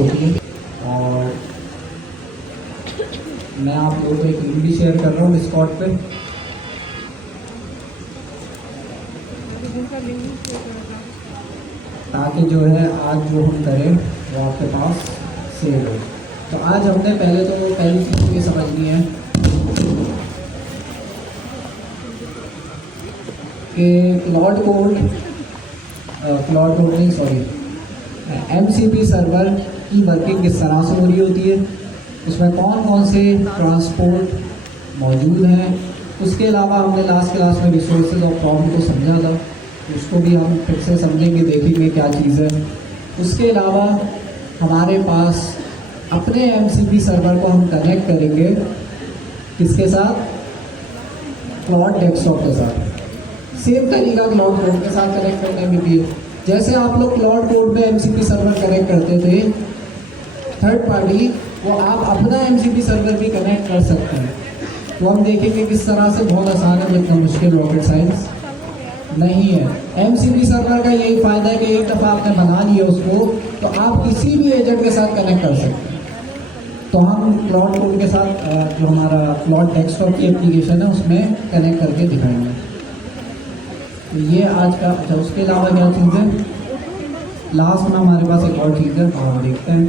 होती है। और मैं आप लोगों को एक लिंक भी शेयर कर रहा हूँ डिस्कॉर्ड पे, ताकि जो है आज जो हम करें वो आपके पास सेव हो। तो आज हमने पहली चीज़ ये समझनी है कि क्लाउड कोड नहीं सॉरी MCP सर्वर की वर्किंग किस तरह से हो रही होती है, उसमें कौन कौन से ट्रांसपोर्ट मौजूद हैं। उसके अलावा हमने लास्ट क्लास में रिसोर्सेज और प्रॉब्लम को समझा था, उसको भी हम फिर से समझेंगे, देखेंगे क्या चीज़ है। उसके अलावा हमारे पास अपने MCP सर्वर को हम कनेक्ट करेंगे किसके साथ, क्लाउड डेस्कटॉप के साथ। सेम तरीका क्लाउड कोड के साथ कनेक्ट करने में भी है। जैसे आप लोग क्लाउड कोड में MCP सर्वर कनेक्ट करते थे थर्ड पार्टी, वो आप अपना MCP सर्वर भी कनेक्ट कर सकते हैं। तो हम देखेंगे किस तरह से, बहुत आसान है, इतना मुश्किल रॉकेट साइंस नहीं है। MCP सर्वर का यही फ़ायदा है कि एक दफ़ा आपने बना लिया उसको तो आप किसी भी एजेंट के साथ कनेक्ट कर सकते हैं। तो हम क्लाउड कोड के साथ जो हमारा क्लाउड डेस्कटॉप की एप्लीकेशन है उसमें कनेक्ट करके दिखाएंगे। तो ये आज का। अच्छा, उसके अलावा क्या चीज़ है, लास्ट में हमारे पास एक और चीज़ है, हम देखते हैं।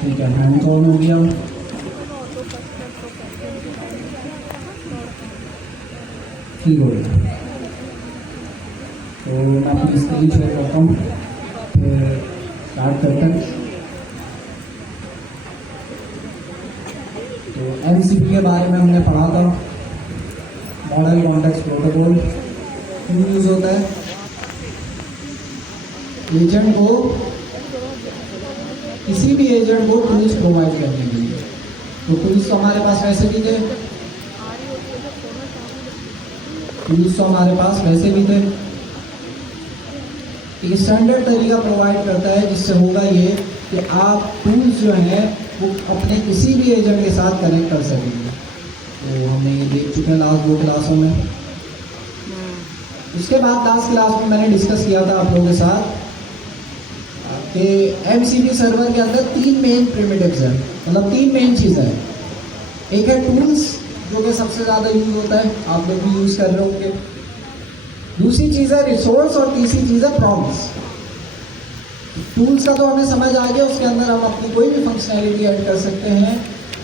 ठीक है, हैंड ऑन हो गया। ठीक हो गया, तो मैं अपनी स्क्रीन शेयर करता हूँ, फिर स्टार्ट करते हैं। तो MCP के बारे में हमने पढ़ा था, मॉडल कॉन्टेक्स्ट प्रोटोकॉल क्यों यूज़ होता है, एजेंट को, किसी भी एजेंट को टूल्स प्रोवाइड करने के लिए। तो टूल्स तो हमारे पास वैसे भी थे, एक स्टैंडर्ड तरीका प्रोवाइड करता है जिससे होगा ये कि आप टूल्स जो हैं वो अपने किसी भी एजेंट के साथ कनेक्ट कर सकेंगे। तो हमने ये देख चुके हैं लास्ट 2 क्लासों में। उसके बाद लास्ट क्लास में मैंने डिस्कस किया था आप लोगों के साथ कि MCP सर्वर के अंदर 3 मेन प्रिमिटिव्स हैं, मतलब 3 मेन चीज़ें हैं। एक है टूल्स, जो कि सबसे ज़्यादा यूज़ होता है, आप लोग भी यूज़ कर रहे होंगे। दूसरी चीज़ है रिसोर्स और तीसरी चीज़ है प्रॉम्प्ट्स। टूल्स का तो हमें समझ आ गया, उसके अंदर हम अपनी कोई भी फंक्शनैलिटी ऐड कर सकते हैं,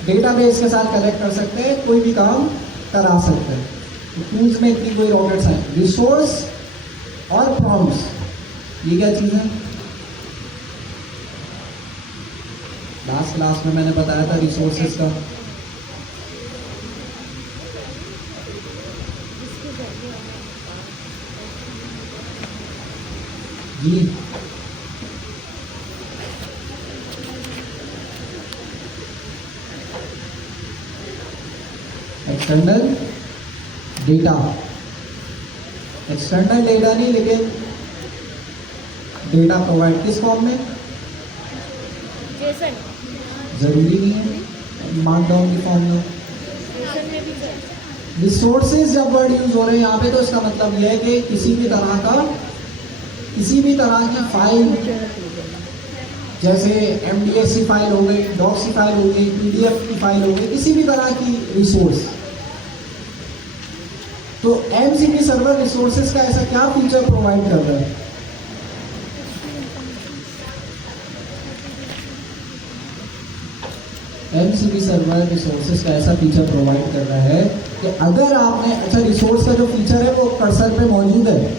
डेटाबेस के साथ कनेक्ट कर सकते हैं, कोई भी काम करा सकते हैं। तो टूल्स में इतनी कोई रॉकेट्स हैं। रिसोर्स और प्रॉम्प्ट्स, ये क्या चीज़ है, लास्ट क्लास में मैंने बताया था रिसोर्सेज का। जी, एक्सटर्नल डेटा नहीं, लेकिन डेटा प्रोवाइड किस फॉर्म में, जरूरी नहीं है मार्कडाउन की फॉर्म में। रिसोर्सेज जब वर्ड यूज हो रहे हैं यहाँ पे, तो इसका मतलब यह है कि किसी भी तरह की फाइल, जैसे MDSC फाइल हो गई, डॉक्सी फाइल हो गई, PDF की फाइल हो गई, किसी भी तरह की रिसोर्स। तो MCP सर्वर रिसोर्सेज का ऐसा क्या फीचर प्रोवाइड कर रहा है, MCP सर्वर रिसोर्सेज का ऐसा फीचर प्रोवाइड कर रहा है कि अगर आपने, अच्छा रिसोर्स का जो फीचर है वो कर्सर पे मौजूद है,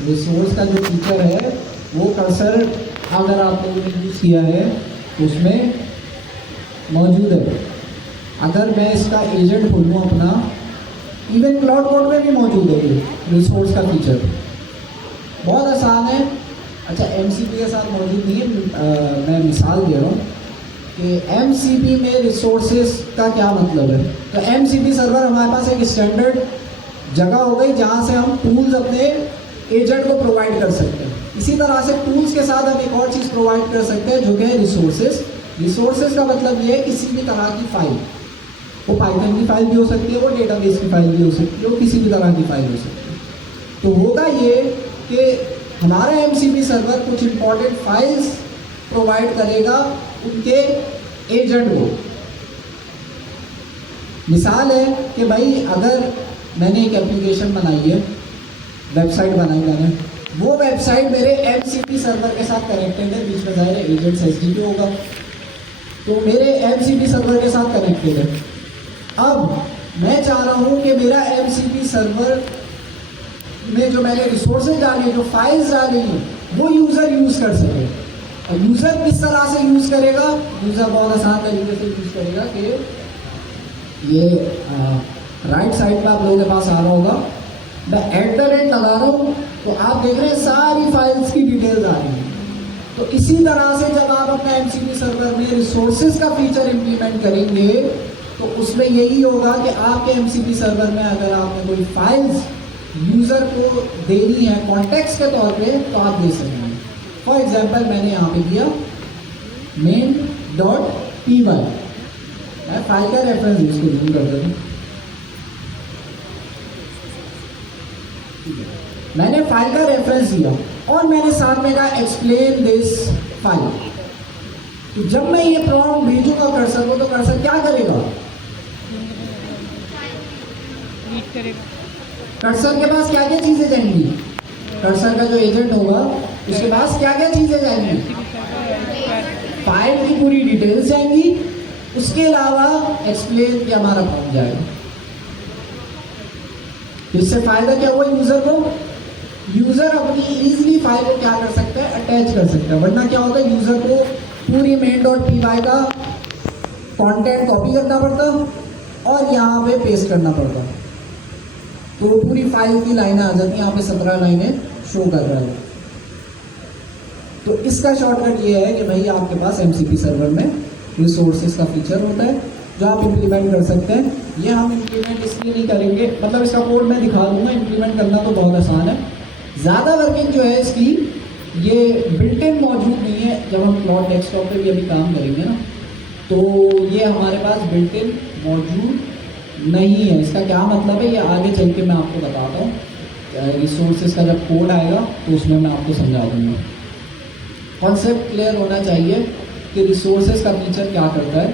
रिसोर्स का जो फीचर है वो कर्सर अगर आप लोगों ने यूज़ किया है उसमें मौजूद है। अगर मैं इसका एजेंट खोलूँ अपना, इवन क्लाउड कोड में भी मौजूद है ये रिसोर्स का फीचर, बहुत आसान है। अच्छा, MCP के साथ मौजूद नहीं है, मैं मिसाल दे रहा हूँ कि MCP में रिसोर्सेज का क्या मतलब है। तो MCP सर्वर हमारे पास एक स्टैंडर्ड जगह हो गई जहाँ से हम टूल्स अपने एजेंट को प्रोवाइड कर सकते हैं। इसी तरह से टूल्स के साथ हम एक और चीज़ प्रोवाइड कर सकते हैं जो कि है रिसोर्सेज। रिसोर्सेज का मतलब ये है किसी भी तरह की फाइल, वो पाइथन की फाइल भी हो सकती है, वो डेटाबेस की फाइल भी हो सकती है, वो किसी भी तरह की फाइल हो सकती है। तो होगा ये कि हमारा MCP सर्वर कुछ इंपॉर्टेंट फाइल्स प्रोवाइड करेगा उनके एजेंट को। मिसाल है कि भाई अगर मैंने एक एप्लीकेशन बनाई है, वेबसाइट बनाई मैंने, वो वेबसाइट मेरे MCP सर्वर के साथ कनेक्टेड है, बीच में ज़ाहिर है एजेंट SDK होगा, तो मेरे MCP सर्वर के साथ कनेक्टेड है। अब मैं चाह रहा हूँ कि मेरा MCP सर्वर में जो मैंने रिसोर्सेज डाले, जो फाइल्स डाली हैं, वो यूज़र यूज़ कर सके। और यूज़र किस तरह से यूज़ करेगा? यूज़र बहुत आसान तरीके से यूज़ करेगा कि ये राइट साइड पर आप लोगों के पास आ रहा होगा, मैं @ लगा रहा हूँ, तो आप देख रहे हैं सारी फाइल्स की डिटेल्स आ रही हैं। तो इसी तरह से जब आप अपना MCP सर्वर में रिसोर्सेज का फीचर इम्प्लीमेंट करेंगे तो उसमें यही होगा कि आपके MCP सर्वर में अगर आपने कोई फाइल्स यूज़र को देनी है कॉन्टेक्स्ट के तौर पे, तो आप दे सकेंगे। फॉर एग्जांपल मैंने यहाँ पे दिया main.py, मैं फाइल का रेफरेंस इसको जूम कर देता हूँ। मैंने फाइल का रेफरेंस दिया और मैंने साथ में कहा एक्सप्लेन दिस फाइल। तो जब मैं ये प्रॉम्प्ट भेजूंगा कर्सर को, तो कर्सर क्या करेगा? कर्सर के पास क्या क्या चीजें जाएंगी? कर्सर का जो एजेंट होगा उसके पास क्या क्या चीजें जाएंगी? फाइल की पूरी डिटेल्स जाएंगी, उसके अलावा एक्सप्लेन किया हमारा प्रॉम्प्ट जाएगा। इससे फायदा क्या हुआ यूजर को? यूजर अपनी इजीली फाइल को क्या कर सकता है? अटैच कर सकता है। वरना क्या होता है, यूजर को पूरी main.py का कंटेंट कॉपी करना पड़ता और यहाँ पे पेस्ट करना पड़ता, तो पूरी फाइल की लाइनें आ जाती हैं। यहाँ पे 17 लाइनें शो कर रहा है। तो इसका शॉर्टकट ये है कि भाई आपके पास MCP सर्वर में रिसोर्सेज का फीचर होता है जो आप इम्प्लीमेंट कर सकते हैं। ये हम इम्प्लीमेंट इसलिए नहीं करेंगे, मतलब इसका कोड मैं दिखा दूंगा, इम्प्लीमेंट करना तो बहुत आसान है। ज़्यादा वर्किंग जो है इसकी ये बिल्ट इन मौजूद नहीं है। जब हम क्लाउड डेस्कटॉप पे भी अभी काम करेंगे ना, तो ये हमारे पास बिल्ट इन मौजूद नहीं है। इसका क्या मतलब है ये आगे चल के मैं आपको बताता हूँ। रिसोर्सेज का जब कोड आएगा तो उसमें मैं आपको समझा दूँगा। कॉन्सेप्ट क्लियर होना चाहिए कि रिसोर्सेज का फीचर क्या करता है।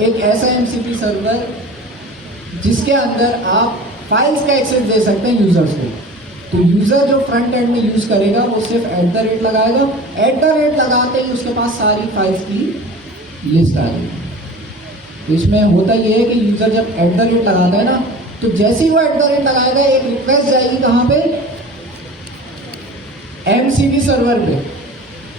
एक ऐसा MCP सर्वर जिसके अंदर आप फाइल्स का एक्सेस दे सकते हैं यूजर्स को। तो यूजर जो फ्रंट एंड में यूज करेगा वो सिर्फ @ लगाएगा, @ लगाते ही उसके पास सारी फाइल्स की लिस्ट आ जाएगी। तो इसमें होता ये है कि यूजर जब @ लगाता है ना, तो जैसे ही वो @ लगाएगा एक रिक्वेस्ट जाएगी कहाँ पे? MCP सर्वर पे।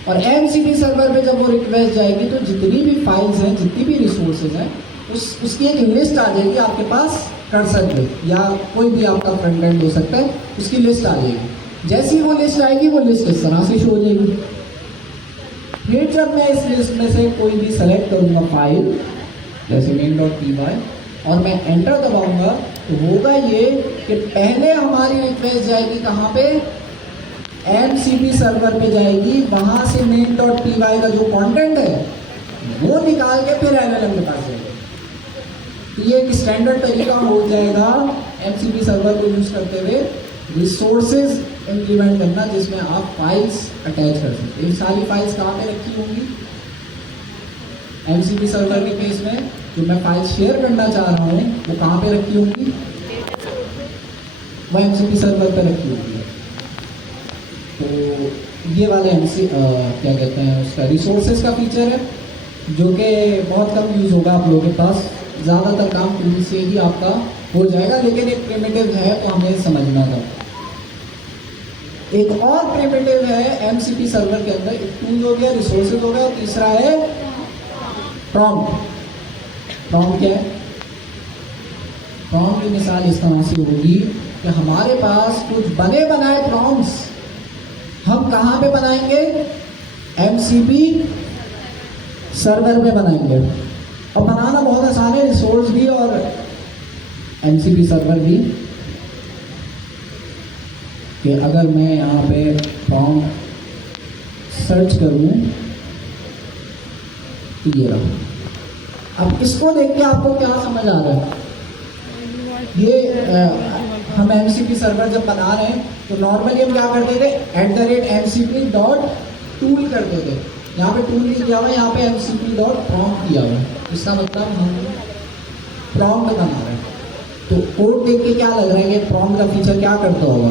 और MCP सर्वर पे जब वो रिक्वेस्ट जाएगी तो जितनी भी फाइल्स हैं, जितनी भी रिसोर्सेज हैं, उसकी एक लिस्ट आ जाएगी आपके पास कर्सर पे, या कोई भी आपका फ्रंट एंड हो सकता है, उसकी लिस्ट आ जाएगी। जैसी वो लिस्ट आएगी वो लिस्ट इस तरह से शो हो जाएगी। फिर जब मैं इस लिस्ट में से कोई भी सेलेक्ट करूँगा फाइल, जैसे main.py, और मैं एंटर दबाऊंगा, तो होगा ये कि पहले हमारी रिक्वेस्ट जाएगी कहाँ पे? MCP सर्वर पे जाएगी। वहाँ से main.py का जो कंटेंट है वो निकाल के फिर LLM के पास जाएगा। तो ये एक स्टैंडर्ड तरीका हो जाएगा MCP सर्वर को यूज करते हुए रिसोर्सेज इम्प्लीमेंट करना, जिसमें आप फाइल्स अटैच कर सकते हैं। सारी फाइल्स कहाँ पे रखी होंगी? MCP सर्वर के केस में जो मैं फाइल शेयर करना चाह रहा हूँ वो कहाँ पे रखी होंगी? वो MCP सर्वर पे रखी होगी। तो ये वाले क्या कहते हैं उसका रिसोर्सेज का फीचर है, जो कि बहुत कम यूज़ होगा आप लोगों के पास। ज़्यादातर काम टूल से ही आपका हो जाएगा, लेकिन एक प्रिमिटिव है तो हमें समझना था। एक और प्रिमिटिव है MCP सर्वर के अंदर, एक टूल हो गया, रिसोर्सेज हो गया, और तीसरा है प्रॉम्प्ट। प्रॉम्प्ट क्या है? प्रॉम्प्ट की मिसाल इस तरह से होगी कि हमारे पास कुछ बने बनाए प्रॉम्प्ट्स हम कहाँ पे बनाएंगे? MCP सर्वर पे बनाएंगे। और बनाना बहुत आसान है, रिसोर्स भी और MCP सर्वर भी। कि अगर मैं यहाँ पे प्रॉम्प्ट सर्च करूँ तो ये रहा। अब इसको देख के आपको क्या समझ आ रहा है? ये हम MCP सर्वर जब बना रहे हैं तो नॉर्मली हम क्या करते थे, @mcp.tool करते थे। यहाँ पे टूल नहीं दिया हुआ, यहाँ पे mcp.prompt दिया हुआ है। इसका मतलब हम प्रॉम्प्ट बना रहे हैं। तो कोड देख के क्या लग रहा है कि प्रॉम्प्ट का फीचर क्या करता होगा?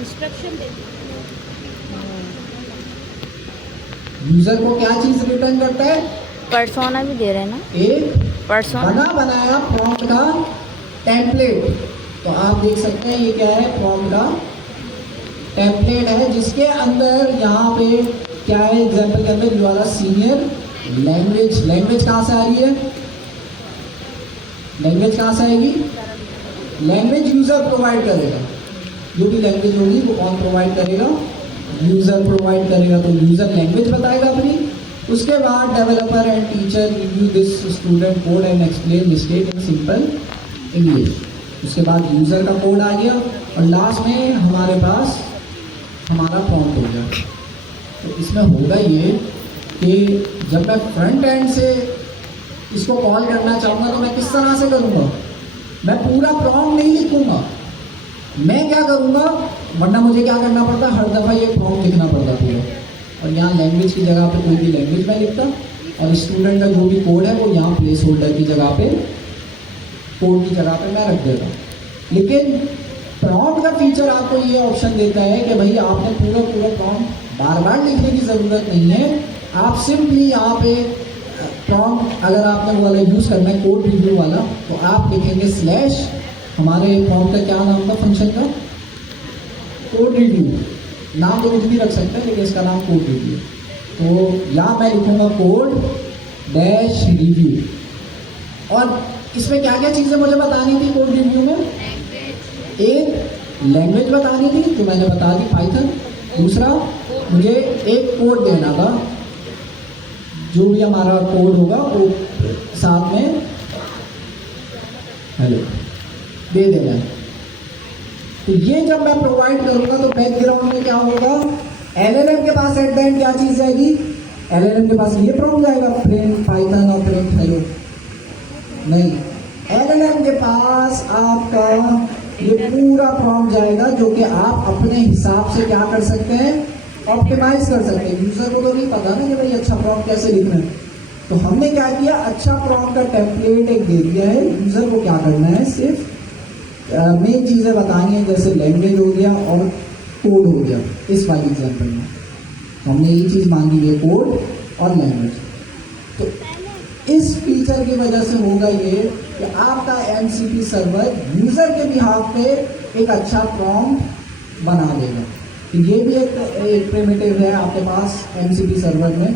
इंस्ट्रक्शन दे यूजर को क्या चीज रिटर्न करता है? पर्सोना भी दे रहे हैं ना, एक पर्सोना बना बनाया प्रॉम्प्ट का टेम्पलेट। तो आप देख सकते हैं ये क्या है, प्रॉम्प्ट का टेम्पलेट है, जिसके अंदर यहाँ पे क्या है, एग्जाम्पल के अंदर you are senior language. Language कहाँ से आ रही है? लैंग्वेज कहाँ से आएगी? लैंग्वेज यूजर प्रोवाइड करेगा। जो भी लैंग्वेज होगी वो कौन प्रोवाइड करेगा? यूजर प्रोवाइड करेगा। तो यूजर लैंग्वेज बताएगा अपनी। उसके बाद developer and teacher review this student code and explain mistake in simple English. उसके बाद यूजर का कोड आ गया और लास्ट में हमारे पास हमारा प्रॉम्प्ट हो गया। तो इसमें होगा ये कि जब मैं फ्रंट एंड से इसको कॉल करना चाहूँगा तो मैं किस तरह से करूँगा? मैं पूरा प्रॉम्प्ट नहीं लिखूँगा। मैं क्या करूँगा, वरना मुझे क्या करना पड़ता, हर दफ़ा ये प्रॉम्प्ट लिखना पड़ता पूरा। और यहाँ लैंग्वेज की जगह पे कोई भी लैंग्वेज मैं लिखता और स्टूडेंट का जो भी कोड है वो यहाँ प्लेस होल्डर की जगह पे, कोड की जगह पे मैं रख देता। लेकिन प्रॉम्प्ट का फीचर आपको ये ऑप्शन देता है कि भाई आपने पूरा प्रॉम्प्ट बार बार लिखने की ज़रूरत नहीं है। आप सिंपली यहाँ पे प्रॉम्प्ट, अगर आपने वो वाला यूज़ करना है कोड रिव्यू वाला, तो आप लिखेंगे स्लैश, हमारे प्रॉम्प्ट का क्या नाम था फंक्शन का? Code review. नाम तो कुछ भी रख सकते हैं लेकिन इसका नाम कोड रिव्यू। तो यहाँ मैं लिखूँगा कोड डैश रिव्यू। और इसमें क्या क्या चीज़ें मुझे बतानी थी कोड रिव्यू में? एक लैंग्वेज बतानी थी जो मैंने बता दी, पाइथन। दूसरा मुझे एक कोड देना था, जो भी हमारा कोड होगा वो साथ में हेलो दे देना। तो ये जब मैं प्रोवाइड करूंगा तो बैकग्राउंड में क्या होगा, एलएलएम के पास एट द एंड क्या चीज़ जाएगी? एलएलएम के पास ये प्रॉम्प्ट जाएगा, प्रिंट पाइथन और प्रिंट हेलो। नहीं, एलएलएम के पास आपका ये पूरा प्रॉम्प्ट जाएगा जो कि आप अपने हिसाब से क्या कर सकते हैं, ऑप्टिमाइज कर सकते हैं। यूजर को तो नहीं पता ना कि भाई अच्छा प्रॉम्प्ट कैसे लिखना है। तो हमने क्या किया, अच्छा प्रॉम्प्ट का टेम्पलेट एक दे दिया है। यूजर को क्या करना है, सिर्फ मेन चीज़ें बतानी है, जैसे लैंग्वेज हो गया और कोड हो गया। इस वाली एग्जाम्पल में हमने ये चीज़ मांगी है, कोड और लैंग्वेज। तो इस फीचर की वजह से होगा ये कि आपका MCP सर्वर यूज़र के बिहाफ पे एक अच्छा प्रॉम्प्ट बना देगा। तो ये भी एक प्रिमिटिव है आपके पास MCP सर्वर में।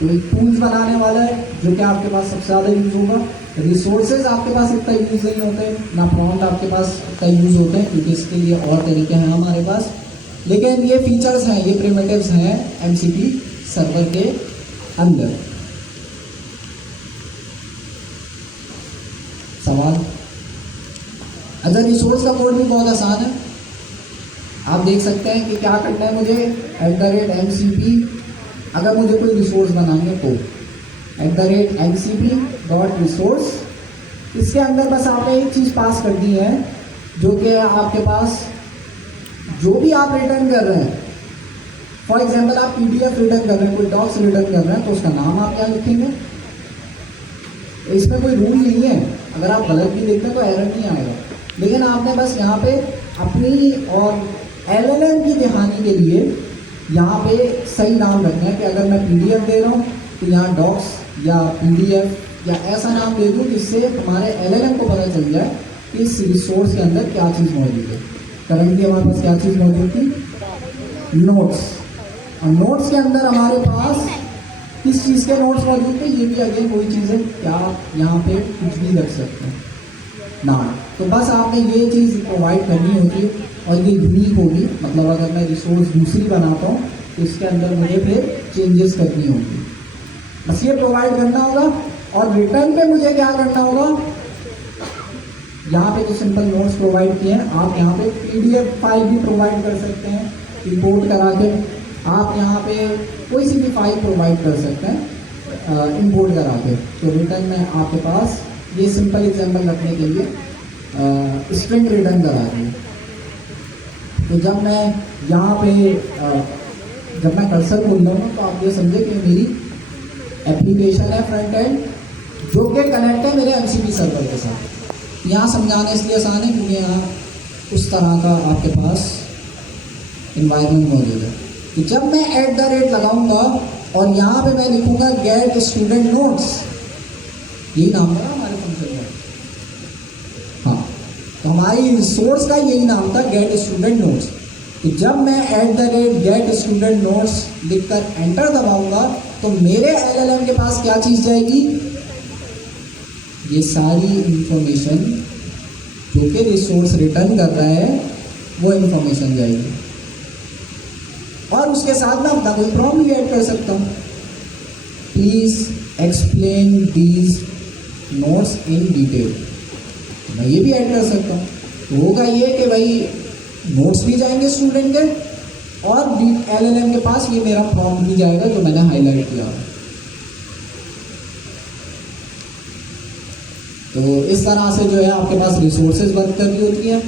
तो एक टूल्स बनाने वाला है जो कि आपके पास सबसे ज़्यादा यूज़ होगा। रिसोर्सेज आपके पास इतना यूज़ नहीं होते, ना प्रॉम्प्ट आपके पास इतना यूज़ होते हैं, क्योंकि इसके लिए और तरीके हैं हमारे पास। लेकिन ये फीचर्स हैं, ये प्रिमिटिव्स हैं MCP सर्वर के अंदर। सवाल? अच्छा, रिसोर्स का कोड भी बहुत आसान है। आप देख सकते हैं कि क्या करना है मुझे, @mcp, अगर मुझे कोई रिसोर्स बनाएंगे तो @mcp.resource, इसके अंदर बस आपने एक चीज़ पास कर दी है, जो कि आपके पास जो भी आप रिटर्न कर रहे हैं, फॉर एग्जांपल आप PDF रिटर्न कर रहे हैं, कोई डॉक्स रिटर्न कर रहे हैं, तो उसका नाम आप क्या लिखेंगे। इसमें कोई रूल नहीं है, अगर आप गलत भी लिखते हैं तो एरर नहीं आएगा। लेकिन आपने बस यहाँ पे अपनी और LLM की दिखाने के लिए यहाँ पे सही नाम रखना है कि अगर मैं PDF दे रहा हूँ तो यहाँ डॉक्स या PDF या ऐसा नाम दे दूँ जिससे हमारे LLM को पता चल जाए कि इस रिसोर्स के अंदर क्या चीज़ मौजूद है। करंटली हमारे पास क्या चीज़ मौजूद थी, नोट्स। और नोट्स के अंदर हमारे पास किस चीज़ के नोट्स मौजूद थे, ये भी अगेन वही चीज़ है, क्या आप यहाँ पे कुछ भी रख सकते हैं ना। तो बस आपने ये चीज़ प्रोवाइड करनी होती है और ये यूनिक होगी। मतलब अगर मैं रिसोर्स दूसरी बनाता हूँ तो इसके अंदर मुझे फिर चेंजेस करनी होगी, बस ये प्रोवाइड करना होगा। और रिटर्न पे मुझे क्या करना होगा, यहाँ पे जो सिंपल नोट्स प्रोवाइड किए हैं, आप यहाँ पे PDF फाइल भी प्रोवाइड कर सकते हैं, इंपोर्ट करा के आप यहाँ पे कोई सी भी फाइल प्रोवाइड कर सकते हैं इंपोर्ट करा के। तो रिटर्न में आपके पास ये सिंपल एग्जांपल रखने के लिए स्ट्रिंग रिटर्न करा रही है। तो जब मैं यहाँ पे जब मैं कर्सर बोल रहा हूँ तो आप ये समझे कि मेरी एप्लीकेशन है फ्रंट एंड जो कि कनेक्ट है मेरे MCP सर्वर के साथ। यहाँ समझाना इसलिए आसान है क्योंकि यहाँ उस तरह का आपके पास इन्वायरमेंट मौजूद है। तो जब मैं @ लगाऊंगा और यहाँ पे मैं लिखूंगा गेट स्टूडेंट नोट्स, यही नाम था हमारे फंक्शन का। हाँ, तो हमारी सोर्स का यही नाम था, गेट स्टूडेंट नोट्स। तो जब मैं @ गेट स्टूडेंट नोट्स लिखकर एंटर दबाऊंगा तो मेरे LLM के पास क्या चीज़ जाएगी, ये सारी इंफॉर्मेशन जो कि रिसोर्स रिटर्न कर रहा है वो इंफॉर्मेशन जाएगी। और उसके साथ मैं अपना कोई प्रॉम्प्ट भी ऐड कर सकता हूँ, please explain these notes in detail, मैं ये भी ऐड कर सकता हूँ। तो होगा ये कि भाई नोट्स भी जाएंगे स्टूडेंट के और LLM के पास ये मेरा प्रॉम्प्ट भी जाएगा जो मैंने हाईलाइट किया है। तो इस तरह से जो है आपके पास रिसोर्सेज वर्क कर रही होती है।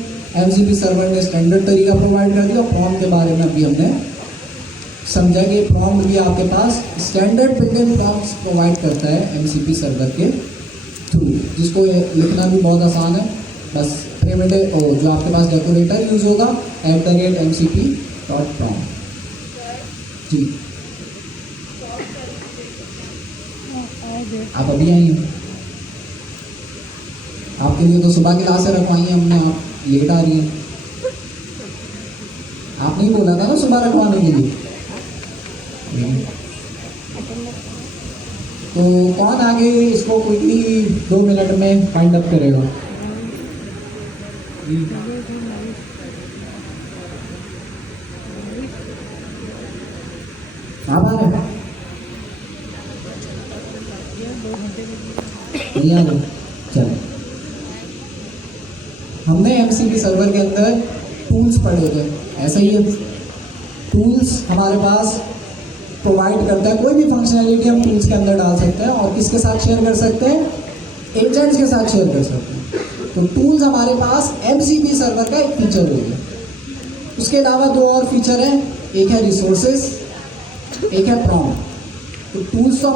MCP सर्वर ने स्टैंडर्ड तरीका प्रोवाइड कर दिया। प्रॉम्प्ट के बारे में अभी हमने समझा कि प्रॉम्प्ट भी आपके पास स्टैंडर्ड बिल्ट-इन प्रॉम्प्ट्स प्रोवाइड करता है MCP सर्वर के थ्रू, जिसको लिखना भी बहुत आसान है। बस प्रिमिटिव जो आपके पास डेकोरेटर यूज होगा @mcp.prompt। जी आप अभी आई हैं, आपके लिए तो सुबह की क्लासें रखवाई हैं हमने, आप लेट आ रही हैं। आपने ही बोला था ना सुबह रखवाने के लिए। तो कौन आगे इसको क्विकली 2 मिनट में फाइंड अप करेगा? आप आ रहे हैं? नहीं आ रहे? चलो, हमने MCP सर्वर के अंदर टूल्स पढ़े थे, ऐसा ही है। टूल्स हमारे पास प्रोवाइड करता है, कोई भी फंक्शनैलिटी हम टूल्स के अंदर डाल सकते हैं और किसके साथ शेयर कर सकते हैं, एजेंट्स के साथ शेयर कर सकते हैं। तो टूल्स हमारे पास MCP सर्वर का एक फीचर हो गया। उसके अलावा 2 और फीचर हैं, एक है रिसोर्सेज, एक है प्रॉम्प्ट। तो टूल्स तो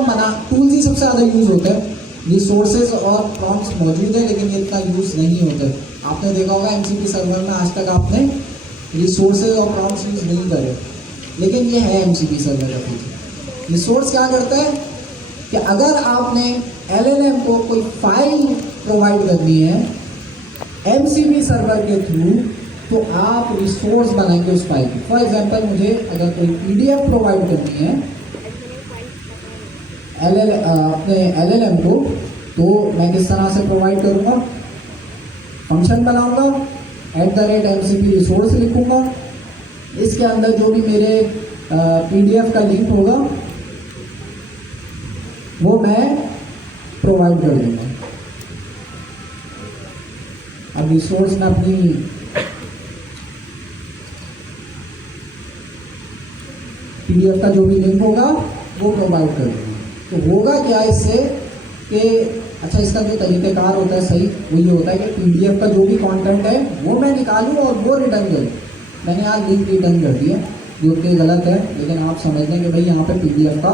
टूल्स ही सबसे ज़्यादा यूज़ होते हैं, रिसोर्सेज और प्रॉम्प्ट्स मौजूद है लेकिन ये इतना यूज़ नहीं होता। आपने देखा होगा MCP सर्वर में आज तक आपने रिसोर्सेज और प्रॉम्प्ट्स यूज़ नहीं करे, लेकिन ये है MCP सर्वर का फीचर। रिसोर्स क्या करता है कि अगर आपने LLM को कोई फाइल प्रोवाइड करनी है MCP सर्वर के थ्रू, तो आप रिसोर्स बनाएंगे उस फाइल की। फॉर एग्जांपल, मुझे अगर कोई PDF प्रोवाइड करनी है अपने LLM को, तो मैं किस तरह से प्रोवाइड करूँगा, फंक्शन बनाऊँगा, @MCP रिसोर्स लिखूँगा, इसके अंदर जो भी मेरे PDF का लिंक होगा वो मैं प्रोवाइड कर दूँगा। अब रिसोर्स में अपनी PDF का जो भी लिंक होगा वो प्रोवाइड कर दूँगा। तो होगा क्या इससे कि अच्छा, इसका जो तरीक़ेकार होता है सही वो ये होता है कि PDF का जो भी कंटेंट है वो मैं निकालूँ और वो रिटर्न करूँ। मैंने यहाँ लिंक रिटर्न कर दिया जो कि गलत है, लेकिन आप समझ लें कि भाई यहाँ पे PDF का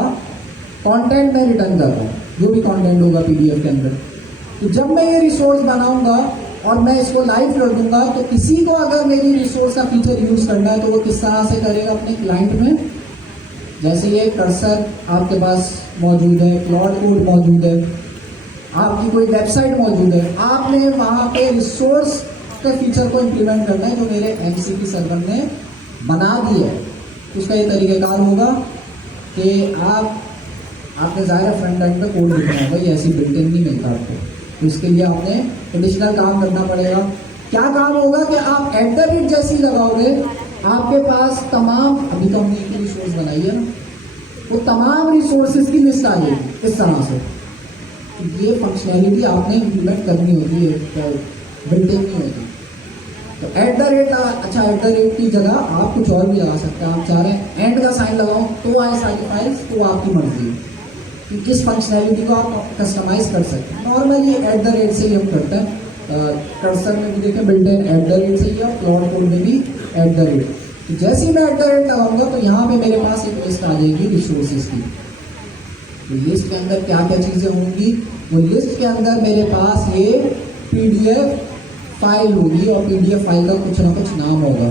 कंटेंट मैं रिटर्न कर रहा हूँ, जो भी कंटेंट होगा PDF के अंदर। तो जब मैं ये रिसोर्स बनाऊँगा और मैं इसको लाइव कर दूँगा, तो किसी को अगर मेरी रिसोर्स का फीचर यूज़ करना है तो वो किस तरह से करेगा अपने क्लाइंट में। जैसे ये कर्सर आपके पास मौजूद है, क्लाउड कोड मौजूद है, आपकी कोई वेबसाइट मौजूद है, आपने वहाँ पे रिसोर्स के फीचर को इम्प्लीमेंट करना है जो मेरे MCP सर्वर ने बना दिया है। उसका ये तरीक़ेकार होगा कि आपने ज़ाहिर फ्रंट एंड पे कोड लिखना होगा, ये ऐसी बिल्ट-इन नहीं मिलता आपको। तो इसके लिए आपने एडिशनल काम करना पड़ेगा। क्या काम होगा कि आप @ जैसी लगाओगे, आपके पास तमाम, अभी तो हमने एक रिसोर्स बनाई है ना, वो तमाम रिसोर्सेज की लिस्ट आ जाएगी इस तरह से। तो ये फंक्शनैलिटी आपने इम्प्लीमेंट करनी होती है, बिल्ट-इन नहीं होती। तो अच्छा, @ की जगह आप कुछ और भी लगा सकते हैं। आप चाह रहे हैं एंड का साइन लगाओ तो आए सारी फाइल्स, तो आपकी मर्जी है कि किस फंक्शनैलिटी को आप कस्टमाइज़ कर सकते हैं। नॉर्मली @ से ही हम करते हैं, कर्सर में भी देखें बिल्ट इन @ से या प्लॉट कोड में भी @ तो जैसे ही मैं @ लगाऊंगा तो यहाँ पे मेरे पास एक लिस्ट आ जाएगी रिसोर्सेज की। तो लिस्ट के अंदर क्या क्या चीज़ें होंगी, वो लिस्ट के अंदर मेरे पास ये PDF फाइल होगी और PDF फाइल का कुछ ना कुछ नाम होगा।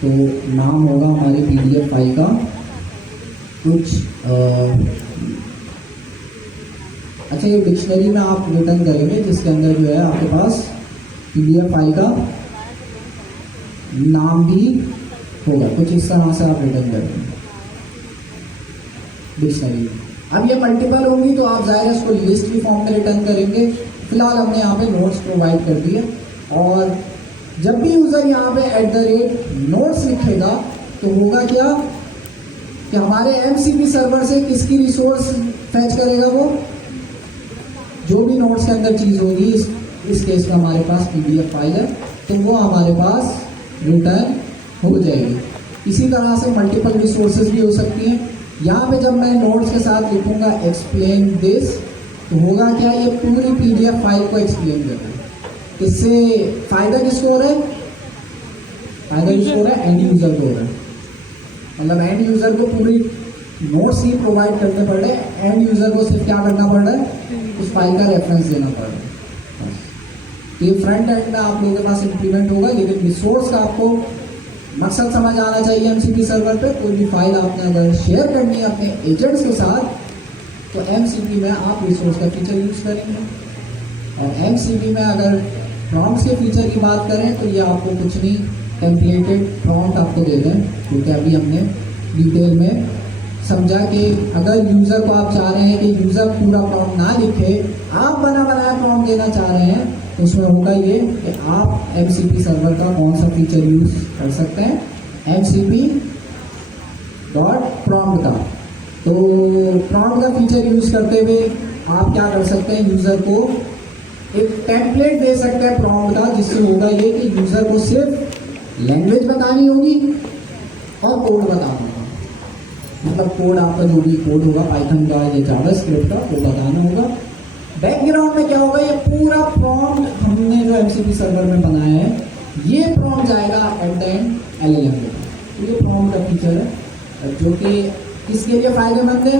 तो नाम होगा हमारी PDF फाइल का कुछ अच्छा, ये डिक्शनरी में आप रिटर्न करेंगे जिसके अंदर जो है आपके पास PDF फाइल का नाम भी होगा, कुछ इस तरह से आप रिटर्न करेंगे डिक्शनरी में। अब ये मल्टीपल होंगी तो आप ज़ाहिर है इसको लिस्ट की फॉर्म में रिटर्न करेंगे। फिलहाल हमने यहाँ पे नोट्स प्रोवाइड कर दिए, और जब भी यूज़र यहाँ पे @notes लिखेगा तो होगा क्या कि हमारे MCP सर्वर से किसकी रिसोर्स फैच करेगा, वो जो भी नोट्स के अंदर चीज़ होगी, इस केस में हमारे पास PDF फाइल है तो वो हमारे पास रिटर्न हो जाएगी। इसी तरह से मल्टीपल रिसोर्सेज भी हो सकती हैं। यहाँ पे जब मैं नोट्स के साथ लिखूंगा एक्सप्लेन दिस तो होगा क्या, ये पूरी PDF फाइल को एक्सप्लेन करना है। इससे फायदा किसको हो रहा है, फायदा किसको हो रहा है, एंड यूजर को हो रहा है। मतलब एंड यूजर को पूरी नोट्स ही प्रोवाइड करने पड़ रहे हैं, एंड यूजर को सिर्फ क्या करना पड़ रहा है, उस फाइल का रेफरेंस देना पड़ रहा है। तो ये फ्रंट एंड में आप लोगों के पास इंप्लीमेंट होगा, लेकिन रिसोर्स का आपको मकसद समझ आना चाहिए। MCP सर्वर पे कोई भी फाइल आपने अगर शेयर करनी है अपने एजेंट्स के साथ तो MCP में आप रिसोर्स का फीचर यूज़ करेंगे। और MCP में अगर प्रॉम्प्ट्स के फीचर की बात करें तो ये आपको कुछ नहीं, टेम्पलेटेड प्रॉम्प्ट आपको दे दें, क्योंकि अभी हमने डिटेल में समझा कि अगर यूज़र को आप चाह रहे हैं कि यूज़र पूरा प्रॉम्प्ट ना लिखे, आप बना बनाया प्रॉम्प्ट देना चाह रहे हैं, तो उसमें होगा ये कि आप MCP सर्वर का कौन सा फीचर यूज़ कर सकते हैं, MCP.prompt का। तो प्रॉम्प्ट का फीचर यूज़ करते हुए आप क्या कर सकते हैं, यूज़र को एक टेम्पलेट दे सकते हैं प्रॉम्प्ट का, जिससे होगा ये कि यूज़र को सिर्फ लैंग्वेज बतानी होगी और कोड बताना होगा। मतलब कोड आपका जो भी कोड होगा पाइथन का या जावास्क्रिप्ट का वो बताना होगा। बैकग्राउंड में क्या होगा, ये पूरा प्रॉम्प्ट हमने जो MCP सर्वर में बनाया है, ये प्रॉम्प्ट जाएगा एट द एंड LLM में। तो ये प्रॉम्प्ट का फीचर है जो कि किसके लिए फ़ायदेमंद है,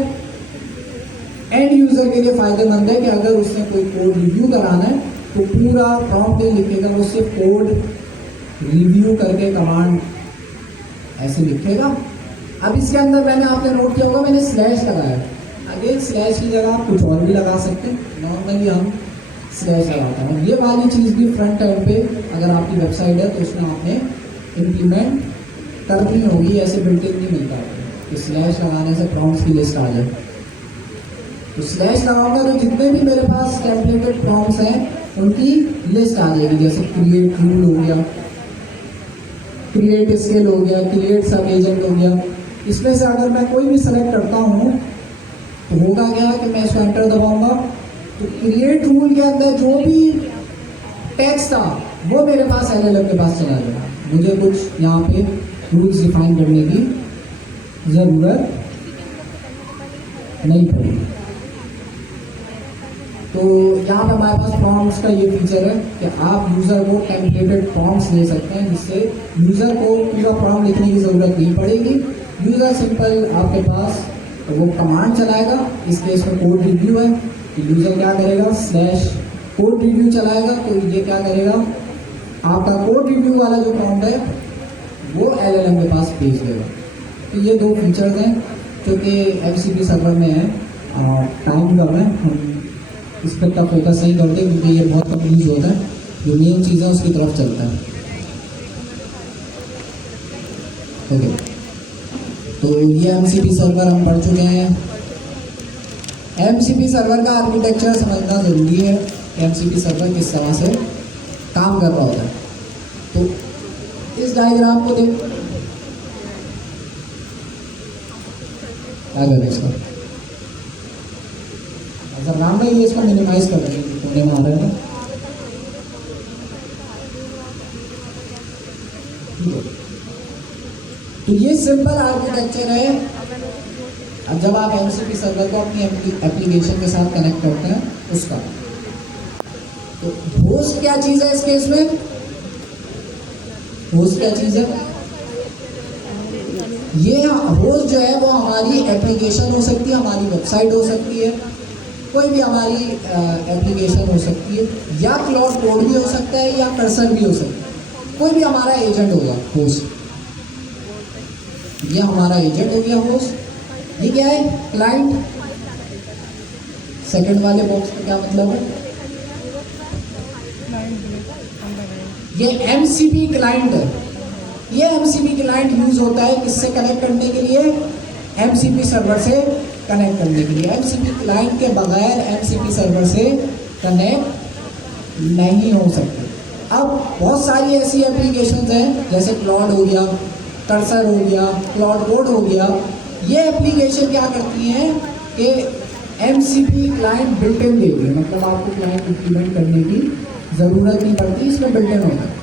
एंड यूज़र के लिए फ़ायदेमंद है कि अगर उसने कोई कोड रिव्यू कराना है तो पूरा प्रॉम्प्ट नहीं लिखेगा, वो सिर्फ कोड रिव्यू करके कमांड ऐसे लिखेगा। अब इसके अंदर मैंने आपने नोट किया होगा, मैंने स्लैश लगाया। अगेन स्लैश की जगह आप कुछ और भी लगा सकते हैं, नॉर्मली हम स्लैश लगाते हैं। ये वाली चीज़ भी फ्रंट एंड पे अगर आपकी वेबसाइट है तो उसमें आपने इम्प्लीमेंट करनी होगी, ऐसे बिल्ट-इन नहीं मिलता है। तो स्लैश लगाने से प्रॉम्प्ट्स की लिस्ट आ जाए। तो स्लैश लगाऊंगा तो जितने भी मेरे पास टेम्पलेटेड प्रॉम्प्ट्स हैं उनकी लिस्ट आ जाएगी, जैसे क्रिएट रूल हो गया, क्रिएट स्केल हो गया, क्रिएट सब एजेंट हो गया। इसमें से अगर मैं कोई भी सेलेक्ट करता हूँ तो होगा क्या कि मैं इसको एंटर दबाऊंगा तो क्रिएट रूल के अंदर जो भी टेक्स्ट था वो मेरे पास LLM के पास चला जाएगा। मुझे कुछ यहाँ पे रूल्स डिफाइन करने की ज़रूरत नहीं पड़ेगी। तो यहाँ पे हमारे पास प्रॉम्प्ट्स का ये फीचर है कि आप यूज़र को टेम्पलेटेड प्रॉम्प्ट्स दे सकते हैं, जिससे यूज़र को पूरा प्रॉम्प्ट लिखने की ज़रूरत नहीं पड़ेगी। यूज़र सिंपल आपके पास वो कमांड चलाएगा, इस केस में कोड रिव्यू है तो यूज़र क्या करेगा, स्लैश कोड रिव्यू चलाएगा। तो ये क्या करेगा, आपका कोड रिव्यू वाला जो प्रॉम्प्ट है वो LLM के पास भेज देगा। तो ये दो फीचर्स हैं जो कि MCP सर्वर में है। टाइम कम है, हम इस पर का फोकस नहीं करते क्योंकि ये बहुत कम यूज होता है, जो मेन चीज़ें उसकी तरफ चलता है। ओके, तो ये MCP सर्वर हम पढ़ चुके हैं। MCP सर्वर का आर्किटेक्चर समझना ज़रूरी है, MCP सर्वर किस तरह से काम कर रहा होता है। तो इस डायग्राम को देख, क्या करें इसका, ऐसा नाम नहीं है, इसको मिनिमाइज कर देंगे, कोने में आ रहा है ना। तो ये सिंपल आर्किटेक्चर है। अब जब आप MCP सर्वर को अपनी एप्लीकेशन के साथ कनेक्ट करते हैं उसका, तो होस्ट क्या चीज है इस केस में? होस्ट क्या चीज है? ये होस्ट जो है वो हमारी एप्लीकेशन हो सकती है, हमारी वेबसाइट हो सकती है, कोई भी हमारी एप्लीकेशन हो सकती है, या क्लाउड कोड भी हो सकता है, या कर्सर भी हो सकता है। कोई भी हमारा एजेंट होगा होस्ट। ये हमारा एजेंट हो गया होस्ट। ये क्या है? क्लाइंट। सेकंड वाले बॉक्स का क्या मतलब है? ये एमसीपी क्लाइंट है। ये एमसीपी क्लाइंट यूज होता है किससे कनेक्ट करने के लिए? एमसीपी सर्वर से कनेक्ट करने के लिए। एमसीपी क्लाइंट के बगैर एमसीपी सर्वर से कनेक्ट नहीं हो सकते। अब बहुत सारी ऐसी एप्लीकेशंस हैं जैसे क्लाउड हो गया, कर्सर हो गया, क्लाउड कोड हो गया। ये एप्लीकेशन क्या करती हैं कि एमसीपी क्लाइंट बिल्ट इन देती है, मतलब आपको क्लाइंट इंप्लीमेंट करने की ज़रूरत नहीं पड़ती, इसमें बिल्ट इन होता है।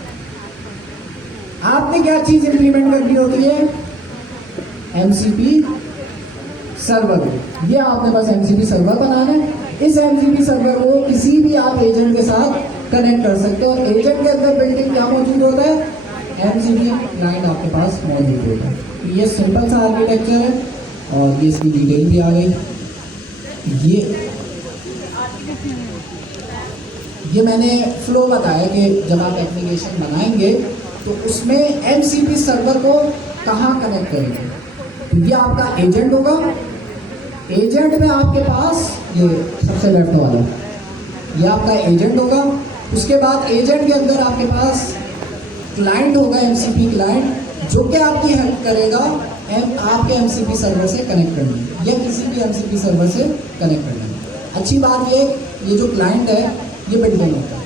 आपने क्या चीज़ इंप्लीमेंट करनी होती है? MCP server. ये आपने बस एमसीपी सर्वर बनाना है। इस एमसीपी सर्वर को किसी भी आप एजेंट के साथ कनेक्ट कर सकते हो, और एजेंट के अंदर बिल्ट इन क्या मौजूद होता है? एमसीपी क्लाइंट आपके पास मौजूद होता है। ये सिंपल सा आर्किटेक्चर है, और ये इसकी डिटेल भी आ गई। ये मैंने फ्लो बताया कि जब आप एप्लीकेशन बनाएंगे तो उसमें एमसीपी सर्वर को कहाँ कनेक्ट करेंगे। तो ये आपका एजेंट होगा। एजेंट में आपके पास ये सबसे लेफ्ट वाला, ये आपका एजेंट होगा। उसके बाद एजेंट के अंदर आपके पास क्लाइंट होगा, एमसीपी क्लाइंट, जो कि आपकी हेल्प करेगा आपके एमसीपी सर्वर से कनेक्ट करने में, या किसी भी एमसीपी सर्वर से कनेक्ट करने में। अच्छी बात ये जो क्लाइंट है ये बिल्ट इन होता है।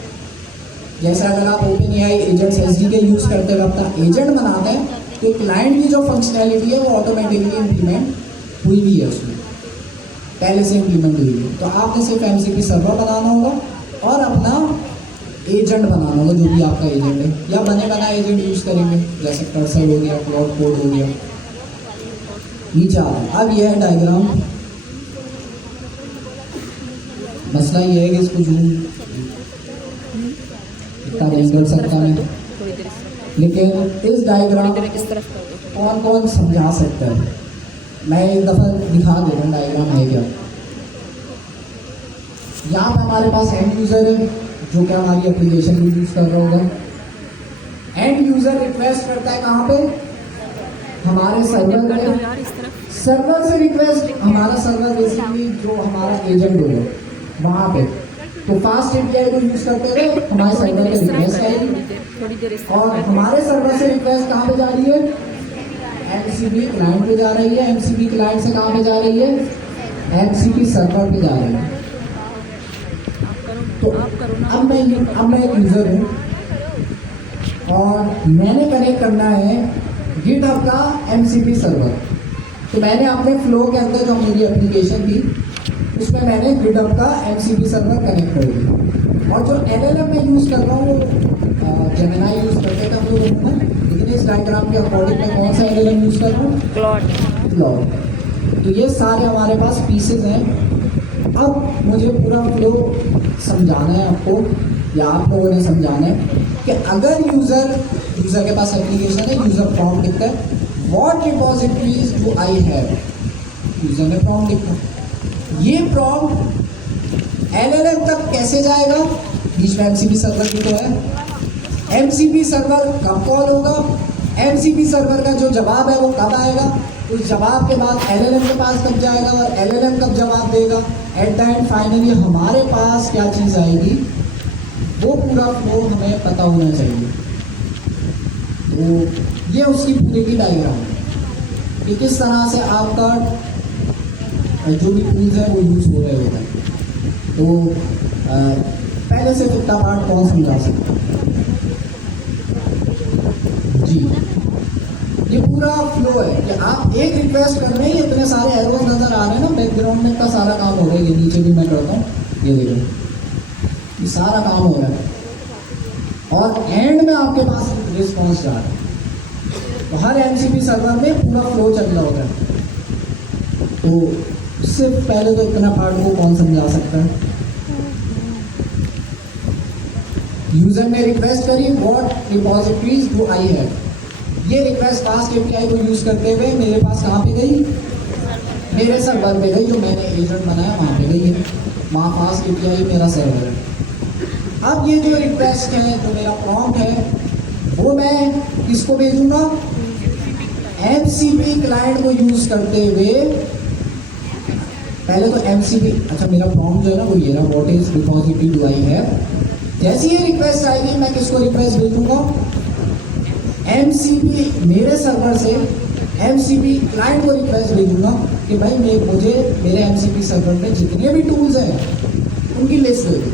जैसे अगर आप OpenAI एजेंट्स SDK यूज़ करते हुए अपना एजेंट बनाते हैं, तो क्लाइंट की जो फंक्शनैलिटी है वो ऑटोमेटिकली इम्प्लीमेंट हुई भी है, उसमें पहले से इम्प्लीमेंट हुई है। तो आपने सिर्फ एमसीपी सर्वर बनाना होगा और अपना एजेंट बनाना होगा, जो भी आपका एजेंट है, या बने बनाए एजेंट यूज़ करेंगे, जैसे कर्सर हो गया, क्लाउड कोड हो गया। नीचे आ रहा। अब यह है डायग्राम। मसला ये है कि इसको जूम इतना नहीं कर सकता मैं, लेकिन इस डायग्राम कौन कौन समझा सकता है, मैं एक दफ़ा दिखा दे रहा हूँ डायग्राम है क्या। यहाँ पे हमारे पास एंड यूज़र है जो कि हमारी एप्लीकेशन भी यूज़ कर रहा होगा। एंड यूज़र रिक्वेस्ट करता है कहाँ पे? हमारे सर्वर पे। सर्वर से रिक्वेस्ट, हमारा सर्वर बेसिकली जो हमारा एजेंट होगा वहाँ पे, तो फास्ट एपीआई को यूज़ करते हुए हमारे सर्वर पे रिक्वेस्ट आएगी, और हमारे सर्वर से रिक्वेस्ट कहाँ पे जा रही है? एमसीपी क्लाइंट पे जा रही है। एमसीपी क्लाइंट से कहाँ पे जा रही है? एमसीपी सर्वर पे जा रही है। तो अब मैं एक यूज़र हूँ और मैंने कनेक्ट करना है गिटहब का एमसीपी सर्वर। तो मैंने अपने फ्लो के अंदर जो मेरी एप्लीकेशन थी उसमें मैंने गिटहब का एमसीपी सर्वर कनेक्ट कर दिया, और जो LLM मैं यूज़ कर रहा हूँ वो जेमिनाई यूज़ करते थे हम लोग में, लेकिन इस डायग्राम के अकॉर्डिंग मैं कौन सा LLM यूज़ कर रहा हूँ? क्लाउड। तो ये सारे हमारे पास पीसेज हैं। अब मुझे पूरा फ्लो समझाना है आपको, या आप लोगों ने समझाना है कि अगर यूज़र के पास एप्लीकेशन है, यूज़र प्रॉम्प्ट लिखता है what repositories do I have, user ने प्रॉम्प्ट लिखा, ये प्रॉम्प्ट LLM तक कैसे जाएगा? बीच में एमसीपी सर्वर भी तो है। एमसीपी सर्वर कब कॉल होगा? एमसीपी सर्वर का जो जवाब है वो कब आएगा? उस जवाब के बाद LLM के पास कब जाएगा, और LLM कब जवाब देगा? एट द एंड फाइनली हमारे पास क्या चीज़ आएगी, वो पूरा फ्लो हमें पता होना चाहिए। तो ये उसकी पूरी की डायग्राम है कि किस तरह से आपका जो भी टूल्स है वो यूज़ हो रहे होते हैं। तो पहले से कितना पार्ट कौन समझा सकता है? जी, ये पूरा फ्लो है कि आप एक रिक्वेस्ट कर रहे हैं, इतने सारे एरोज नज़र आ रहे हैं ना, बैकग्राउंड में इतना सारा काम हो रहा है। ये नीचे भी मैं करता हूँ, ये देखो ये सारा काम हो रहा है, और एंड में आपके पास रिस्पॉन्स जा रहा है। तो हर एमसीपी सर्वर में पूरा फ्लो चल रहा होता है। तो सिर्फ पहले तो इतना पार्ट को कौन समझा सकता है? यूजर ने रिक्वेस्ट करी what repositories do I have, ये रिक्वेस्ट फास्ट एपीआई को यूज करते हुए मेरे पास कहाँ पे गई, मेरे सर्वर पे गई, जो मैंने एजेंट बनाया वहाँ पे गई है, वहाँ फास्ट एपीआई मेरा सर्वर है। अब ये जो रिक्वेस्ट है, जो मेरा प्रॉम्प्ट है, वो मैं किसको भेजूंगा, एमसीपी क्लाइंट को यूज करते हुए। पहले तो एमसीपी, अच्छा मेरा प्रॉम्प्ट जो है ना वो ये रहा, what is repository do I have. जैसी ये रिक्वेस्ट आएगी मैं किसको रिक्वेस्ट भेजूंगा, एमसीपी मेरे सर्वर से एमसीपी क्लाइंट को रिक्वेस्ट भेजूंगा कि भाई मुझे मेरे एमसीपी सर्वर में जितने भी टूल्स हैं उनकी लिस्ट दे दो।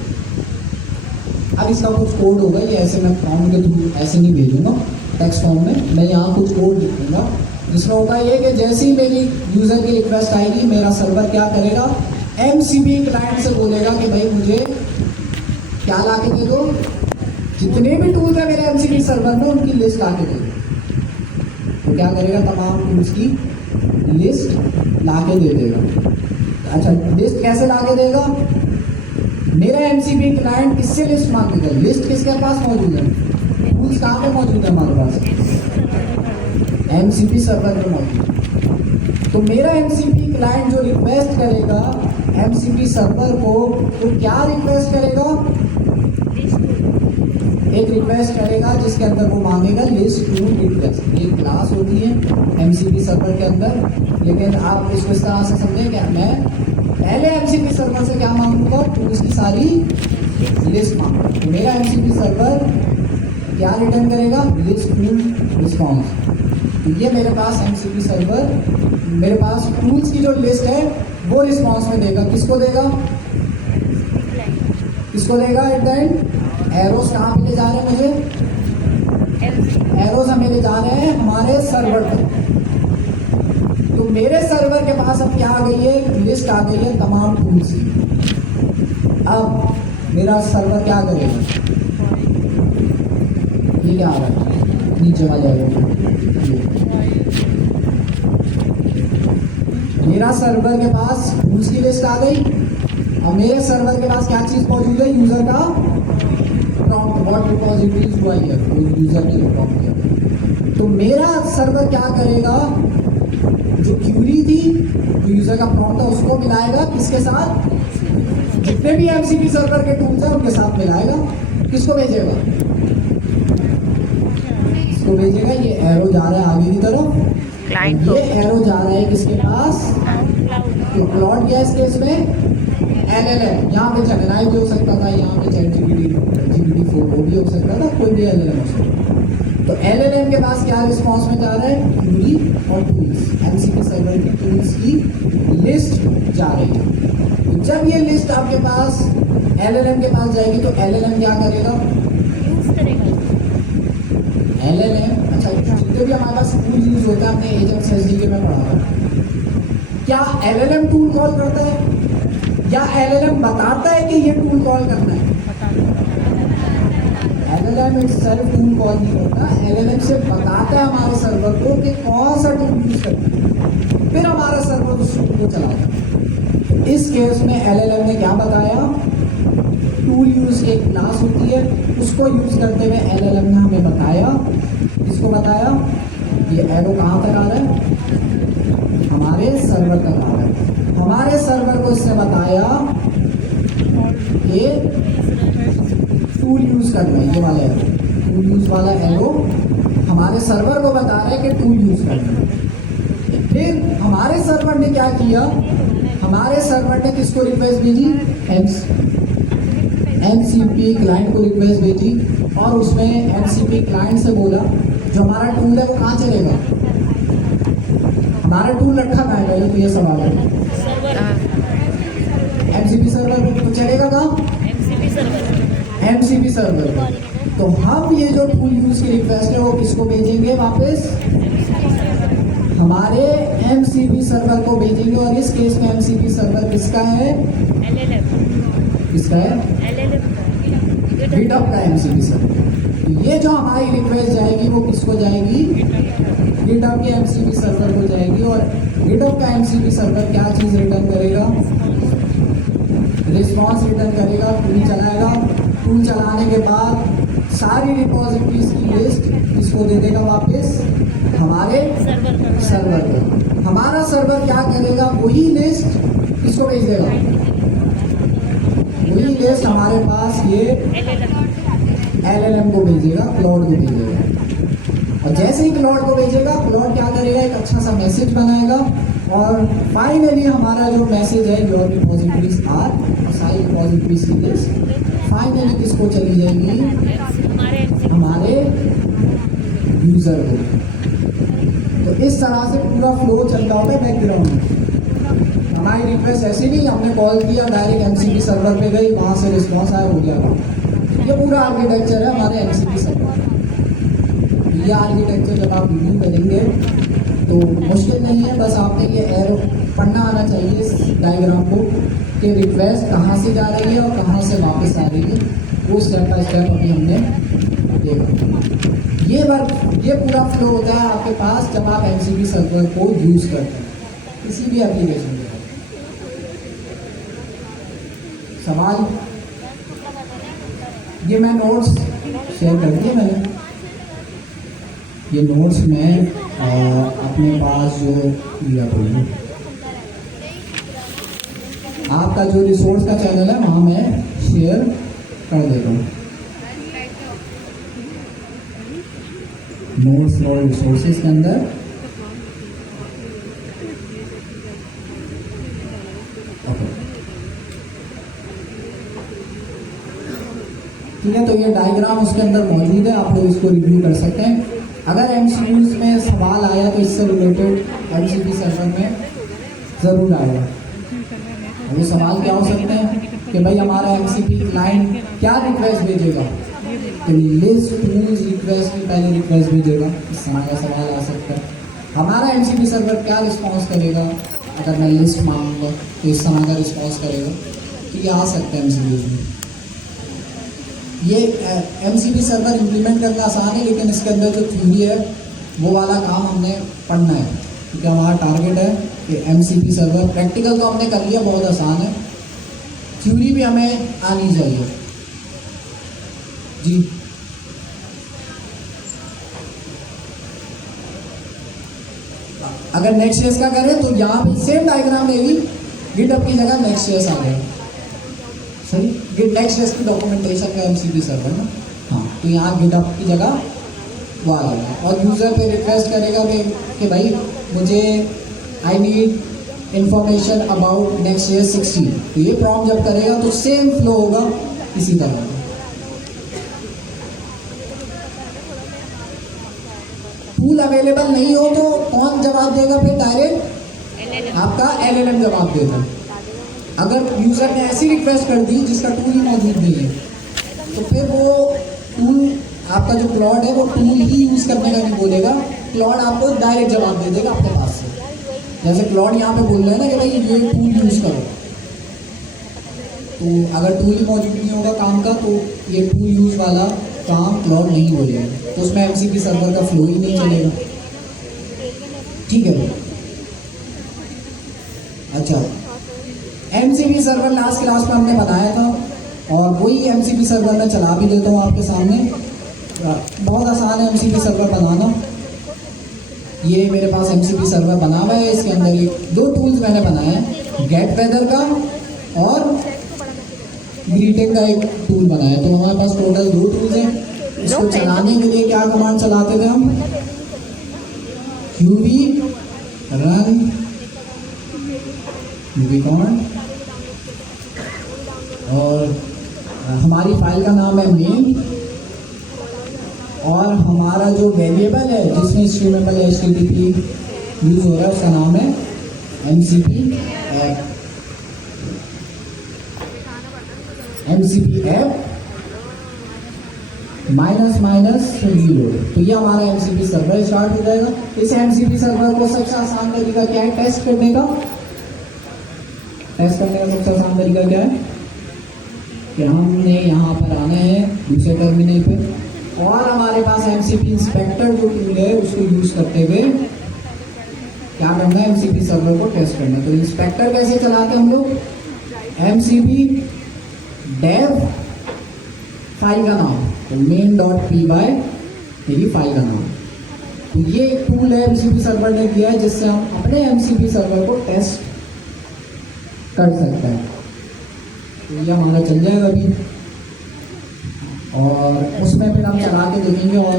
अब इसका कुछ कोड होगा, ये ऐसे मैं प्रॉम्प्ट के थ्रू ऐसे नहीं भेजूंगा टेक्स्ट फॉर्म में, मैं यहाँ कुछ कोड लिखूंगा जिसमें होगा ये कि जैसे ही मेरी यूजर की रिक्वेस्ट आएगी मेरा सर्वर क्या करेगा, एमसीपी क्लाइंट से बोलेगा कि भाई मुझे क्या ला के दे दो, जितने भी टूल्स है मेरे एमसीपी सर्वर में उनकी लिस्ट ला के दे दो। तो क्या करेगा, तमाम टूल्स की लिस्ट ला के दे देगा। अच्छा लिस्ट कैसे ला के देगा, मेरा एमसीपी क्लाइंट किससे लिस्ट मांगेगा, लिस्ट किसके पास मौजूद है, टूल्स कहाँ पे मौजूद है हमारे पास, एमसीपी सर्वर पे मौजूद। तो मेरा एमसीपी क्लाइंट जो रिक्वेस्ट करेगा एमसीपी सर्वर को, तो क्या रिक्वेस्ट करेगा, एक रिक्वेस्ट करेगा जिसके अंदर वो मांगेगा लिस्ट टूल रिक्वेस्ट। ये क्लास होती है एमसीपी सर्वर के अंदर, लेकिन आप इसको इस तरह से समझें कि मैं पहले एमसीपी सर्वर से क्या मांगूंगा, टूल्स की सारी लिस्ट मांगूंगा। तो मेरा एमसीपी सर्वर क्या रिटर्न करेगा, लिस्ट टूल रिस्पॉन्स। तो ये मेरे पास एमसीपी सर्वर मेरे पास टूल्स की जो लिस्ट है वो रिस्पॉन्स में देगा। किसको देगा, किसको देगा एट द एंड, एरोस कहाँ पे ले जा रहे हैं मुझे, एरोस हमें ले जा रहे हैं हमारे सर्वर पर। तो मेरे सर्वर के पास अब क्या आ गई है, लिस्ट आ गई है तमाम टूल्स की। अब मेरा सर्वर क्या करेगा, ये क्या आ रहा है नीचे वाले एरो, मेरा सर्वर के पास टूल्स की लिस्ट आ गई। अब मेरे सर्वर के पास क्या चीज मौजूद है, यूजर का prompt, what repositories do I have, user ने जो प्रॉम्प्ट किया। तो मेरा सर्वर क्या करेगा, जो क्यूरी थी, जो यूजर का प्रॉम्प्ट था उसको मिलाएगा किसके साथ, जितने भी एमसीपी सर्वर के टूल्स हैं उनके साथ मिलाएगा। किसको भेजेगा, इसको भेजेगा, ये एरो जा रहा है आगे की तरफ, ये एरो जा रहा है किसके पास, तो प्लॉट किया इस केस में एलएलएम, यहाँ पे जेमिनी भी हो सकता था, यहाँ पे चैट GPT-4 वो भी हो सकता था, कोई भी एलएलएम हो सकता। तो एलएलएम के पास क्या रिस्पॉन्स में जा रहा है, क्यूरी और टूल्स, एमसीपी सर्वर की टूल्स की लिस्ट जा रही है। तो जब ये लिस्ट आपके पास एलएलएम के पास जाएगी तो एलएलएम क्या करेगा, एलएलएम, अच्छा जितने भी हमारे पास टूल यूज होता है, अपने एजेंट्स एसडीके में पढ़ा था, क्या एलएलएम टूल कॉल करता है या एलएलएम बताता है कि ये टूल कॉल करना है, एलएलएम इटसेल्फ टूल कॉल नहीं करता, एलएलएम से बताता है हमारे सर्वर को कि कौन सा टूल यूज करना है, फिर हमारा सर्वर उस टूल को चलाता है। इस केस में एलएलएम ने क्या बताया, टूल यूज की एक क्लास होती है, उसको यूज करते हुए एलएलएम ने हमें बताया, किसको बताया, ये एरो कहाँ तक आ रहा है, हमारे सर्वर तक आ रहा है। हमारे सर्वर को इससे बताया कि टूल यूज करना है, ये वाला एरो, टूल यूज वाला एरो हमारे सर्वर को बता रहा है कि टूल यूज करना है। फिर हमारे सर्वर ने क्या किया, हमारे सर्वर ने किसको रिक्वेस्ट भेजी, एमसीपी क्लाइंट को रिक्वेस्ट भेजी, और उसमें एमसीपी क्लाइंट से बोला जो हमारा टूल है वो कहाँ चलेगा, हमारा टूल रखा कहाँ है, पहले तो ये सवाल है, एमसीपी सर्वर पे, तो चलेगा कहाँ, एमसीपी सर्वर पे। तो हम ये जो टूल यूज की रिक्वेस्ट है वो किसको भेजेंगे वापस, हमारे एमसीपी सर्वर को भेजेंगे। और इस केस में एमसीपी सर्वर किसका है, किसका है, गिटहब का एमसीपी सर्वर। ये जो हमारी रिक्वेस्ट जाएगी वो किसको जाएगी, गिटहब के एमसीपी सर्वर को जाएगी। और गिटहब का एमसीपी सर्वर क्या चीज रिटर्न करेगा, रिस्पॉन्स रिटर्न करेगा, टूल चलाएगा, टूल चलाने के बाद सारी रिपोजिटरीज की लिस्ट इसको दे देगा वापस हमारे सर्वर को। हमारा सर्वर क्या करेगा, वही लिस्ट किसको भेज देगा, वही लिस्ट हमारे पास ये LLM को भेजेगा, क्लाउड को भेजेगा। और जैसे ही क्लाउड को भेजेगा, क्लाउड क्या करेगा, एक अच्छा सा मैसेज बनाएगा और फाइनली हमारा जो मैसेज है योर रिपोजिटरीज आर, सारी रिपोजिटरीज की लिस्ट फाइनली किसको चली जाएगी, हमारे यूजर को। तो इस तरह से पूरा फ्लो चलता होगा बैकग्राउंड में। हमारी रिक्वेस्ट ऐसी नहीं, हमने कॉल किया डायरेक्ट MCP सर्वर पे गई, वहाँ से रिस्पॉन्स आया, हो गया। ये पूरा आर्किटेक्चर है हमारे MCP सर्वर। ये आर्किटेक्चर जब आप रिव्यू करेंगे तो मुश्किल नहीं है, बस आपने ये एरो पढ़ना आना चाहिए इस डायग्राम को कि रिक्वेस्ट कहाँ से जा रही है और कहाँ से वापस आ रही है, वो स्टेप बाय स्टेप अभी हमने देखा। ये पूरा फ्लो होता है आपके पास जब आप MCP सर्वर को यूज़ करते हैं किसी भी एप्लीकेशन में। सवाल, ये मैं नोट्स शेयर कर दिए मैंने, ये नोट्स मैं अपने पास जो लिया कोई आपका जो रिसोर्स का चैनल है वहाँ मैं शेयर कर देता हूँ। नोट्स और रिसोर्सेज के अंदर ठीक है। तो ये डायग्राम उसके अंदर मौजूद है, आप लोग इसको रिव्यू कर सकते हैं। अगर MCQs में सवाल आया तो इससे रिलेटेड MCP सर्वर में ज़रूर आएगा। वो सवाल क्या हो सकते हैं कि भाई हमारा MCP क्लाइंट क्या रिक्वेस्ट भेजेगा, तो लिस्ट टूल्स रिक्वेस्ट की पहले रिक्वेस्ट भेजेगा, इस तरह का सवाल आ सकता है। हमारा MCP सर्वर क्या रिस्पॉन्स करेगा, अगर मैं लिस्ट मांगूंगा तो इस तरह का रिस्पॉन्स करेगा। तो ये आ सकता है MCQs में। ये MCP सर्वर इम्प्लीमेंट करना आसान है, लेकिन इसके अंदर जो थ्योरी है वो वाला काम हमने पढ़ना है, क्योंकि हमारा टारगेट है कि MCP सर्वर प्रैक्टिकल तो हमने कर लिया, बहुत आसान है, थ्योरी भी हमें आनी चाहिए जी। अगर नेक्स्ट जेएस का करें तो यहाँ पे सेम डायग्राम रहेगी, गिटहब की जगह नेक्स्ट जेएस आ गया, सही। गिट नेक्स्ट जेएस की डॉक्यूमेंटेशन का MCP सर्वर ना, हाँ, तो यहाँ गिटहब की जगह वो आ जाएगा। और यूज़र पे रिक्वेस्ट करेगा कि भाई मुझे I need information about next JS 16, तो ये प्रॉम्प्ट जब करेगा तो सेम फ्लो होगा इसी तरह। टूल अवेलेबल नहीं हो तो कौन जवाब देगा, फिर डायरेक्ट आपका LLM जवाब देगा। अगर यूज़र ने ऐसी रिक्वेस्ट कर दी जिसका टूल ही मौजूद नहीं है, तो फिर वो टूल आपका जो क्लाउड है वो टूल ही यूज़ करने का नहीं बोलेगा, क्लाउड आपको डायरेक्ट जवाब दे देगा अपने पास से। जैसे क्लाउड यहाँ पे बोल रहे हैं ना कि भाई ये टूल यूज़ करो, तो अगर टूल ही मौजूद नहीं होगा काम का तो ये टूल यूज़ वाला काम क्लाउड नहीं बोलेगा, तो उसमें MCP सर्वर का फ्लो ही नहीं चलेगा। ठीक है। अच्छा, MCP सर्वर लास्ट क्लास में हमने बताया था और वही MCP सर्वर मैं चला भी देता हूँ आपके सामने। बहुत आसान है MCP सर्वर बनाना। ये मेरे पास MCP सर्वर बना हुआ है, इसके अंदर एक दो टूल्स मैंने बनाए हैं, गेट वेदर का और ग्रीटिंग का एक टूल बनाया है। तो हमारे पास टोटल दो टूल्स हैं। इसको चलाने के लिए क्या कमांड चलाते थे हम, qv run यूनिकॉर्न, और हमारी फाइल का नाम है मेन, और हमारा जो वेरिएबल है जिसमें स्ट्रीमेबल HTTP यूज हो रहा है उसका नाम है MCP ऐप। MCP app -0। तो ये हमारा MCP सर्वर स्टार्ट हो जाएगा। इस MCP सर्वर को सबसे आसान तरीका क्या है टेस्ट करने का? टेस्ट करने का सबसे आसान तरीका क्या है कि हमने यहाँ पर आना है दूसरे टर्मिनल पे, और हमारे पास MCP इंस्पेक्टर जो टूल है उसको यूज करते हुए क्या करना है, MCP सर्वर को टेस्ट करना है। तो इंस्पेक्टर कैसे चलाते हैं हम लोग, MCP dev फाइल का नाम, तो main.py मेरी फाइल का नाम। तो ये एक टूल है MCP सर्वर ने दिया है जिससे हम अपने MCP सर्वर को टेस्ट कर सकते हैं। तो ये हमारा चल जाएगा अभी, और उसमें फिर हम चला के देखेंगे और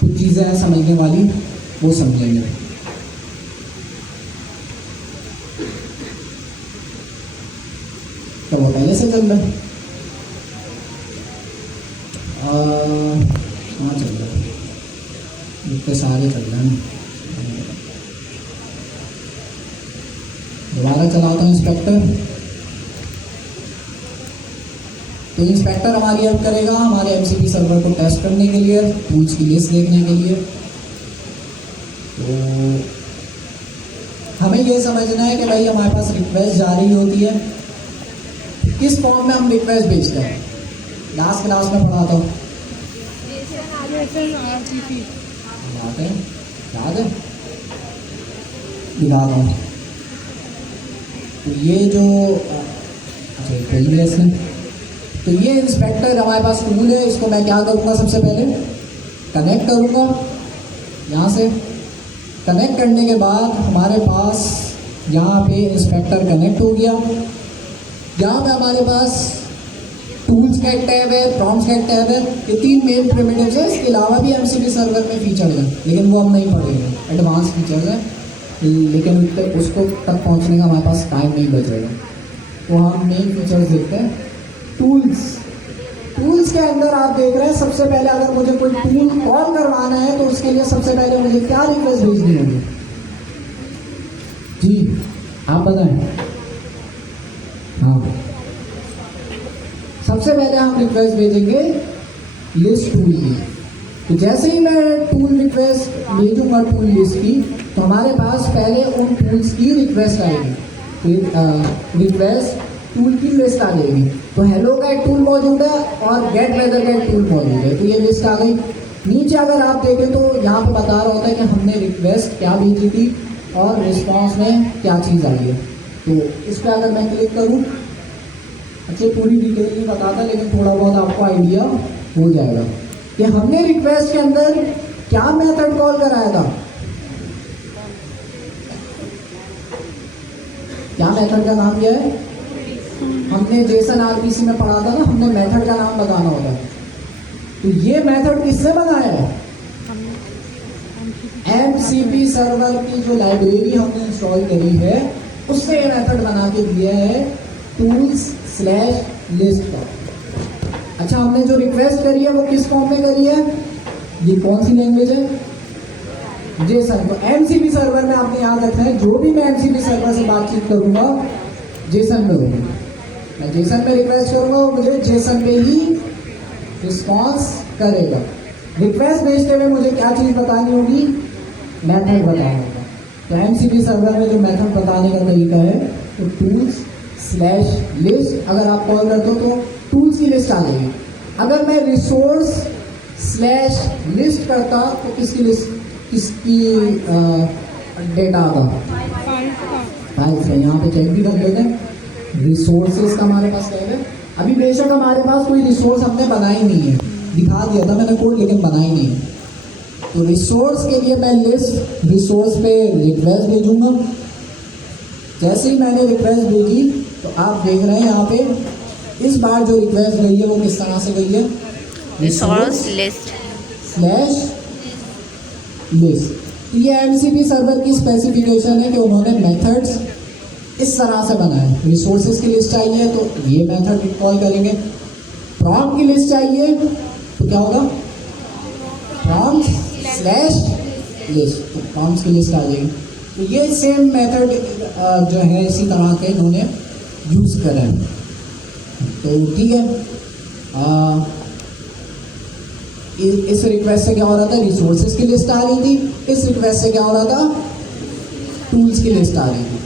कुछ चीज़ें हैं समझने वाली, वो समझेंगे। तो वो पहले से चल रहा है, कहाँ चल रहा है, इतने सारे चल रहे हैं। दोबारा चलाता हूँ इंस्पेक्टर। तो इंस्पेक्टर हमारी हेल्प करेगा हमारे MCP सर्वर को टेस्ट करने के लिए, टूल्स की लिस्ट देखने के लिए। तो हमें ये समझना है कि भाई हमारे पास रिक्वेस्ट जा रही होती है, किस फॉर्म में हम रिक्वेस्ट भेजते हैं। लास्ट क्लास में पढ़ा था, याद है, दिखा रहा हूँ। तो ये जो अच्छा इसमें, तो ये इंस्पेक्टर हमारे पास टूल है, इसको मैं क्या करूँगा, सबसे पहले कनेक्ट करूँगा। यहाँ से कनेक्ट करने के बाद हमारे पास यहाँ पे इंस्पेक्टर कनेक्ट हो गया। यहाँ पे हमारे पास टूल्स का एक टैब है, प्रॉम्प्ट्स का एक टैब है, ये 3 मेन प्रिमिटिव्स है। इसके अलावा भी MCP सर्वर में फीचर्स हैं, लेकिन वो हम नहीं पढ़ेंगे, एडवांस फीचर्स हैं, लेकिन उसको तक पहुँचने का हमारे पास टाइम नहीं बचेगा। तो हम मेन फीचर्स देखते हैं। टूल्स के अंदर आप देख रहे हैं, सबसे पहले अगर मुझे कोई टूल कॉल करवाना है तो उसके लिए सबसे पहले मुझे क्या रिक्वेस्ट भेजनी होगी जी, आप बताएं। हाँ, सबसे पहले हम रिक्वेस्ट भेजेंगे लिस्ट टूल की। तो जैसे ही मैं टूल रिक्वेस्ट भेजूंगा टूल लिस्ट की, तो हमारे पास पहले उन टूल्स की रिक्वेस्ट आएगी। तो रिक्वेस्ट टूल की लिस्ट आ जाएगी। तो हेलो का एक टूल मौजूद है और गेट वेदर का एक टूल मौजूद है। तो ये लिस्ट आ गई। नीचे अगर आप देखें तो यहाँ पे बता रहा होता है कि हमने रिक्वेस्ट क्या भेजी थी और रिस्पॉन्स में क्या चीज़ आई है। तो इस पर अगर मैं क्लिक करूँ, अच्छा पूरी डिटेल नहीं बताता, लेकिन थोड़ा बहुत आपको आइडिया हो जाएगा कि हमने रिक्वेस्ट के अंदर क्या मेथड कॉल कराया था। क्या मेथड का नाम क्या है, हमने जेसन RPC में पढ़ा था ना, हमने मेथड का नाम बताना होता है। तो ये मेथड किसने बनाया है, MCP सर्वर की जो लाइब्रेरी हमने इंस्टॉल करी है उससे ये मेथड बना के दिया है tools/list का। अच्छा, हमने जो रिक्वेस्ट करी है वो किस फॉर्म में करी है, ये कौन सी लैंग्वेज है, जेसन। तो MCP सर्वर में आपने याद रखना है, जो भी मैं MCP सर्वर से बातचीत करूंगा जेसन में होगी। मैं जेसन में रिक्वेस्ट करूंगा, वो मुझे जेसन पे ही रिस्पॉन्स करेगा। रिक्वेस्ट भेजते हुए मुझे क्या चीज़ बतानी होगी, मेथड बताना होगा। तो MCP सर्वर में जो मेथड बताने का तरीका है, तो tools/list अगर आप कॉल करते हो तो टूल्स की लिस्ट आ जाएगी। अगर मैं resource/list करता तो किसकी लिस्ट, किसकी डेटा आता, फाइल्स का। यहाँ पे चेक भी कर लेते हैं, रिसोर्सेज का हमारे पास क्या है। अभी बेशक हमारे पास कोई रिसोर्स हमने बनाई नहीं है, दिखा दिया था मैंने कोड, लेकिन बनाई नहीं है। तो रिसोर्स के लिए मैं लिस्ट रिसोर्स पे रिक्वेस्ट भेजूंगा। जैसे ही मैंने रिक्वेस्ट भेजी तो आप देख रहे हैं यहाँ पे इस बार जो रिक्वेस्ट गई है वो किस तरह से गई है, रिसोर्स लिस्ट लिस्ट। ये MCP सर्वर की स्पेसिफिकेशन है कि उन्होंने मेथड्स इस तरह से बनाए। रिसोर्सेज की लिस्ट चाहिए तो ये मेथड कॉल करेंगे। प्रॉम्प्ट की लिस्ट चाहिए तो क्या होगा, प्रॉम्प्ट/लिस्ट, तो प्रॉम्प्ट्स की लिस्ट आ जाएगी। तो ये सेम मेथड जो है इसी तरह के इन्होंने यूज़ करा है। तो ठीक है, इस रिक्वेस्ट से क्या हो रहा था, रिसोर्सेज की लिस्ट आ रही थी। इस रिक्वेस्ट से क्या हो रहा था, टूल्स की लिस्ट आ रही थी।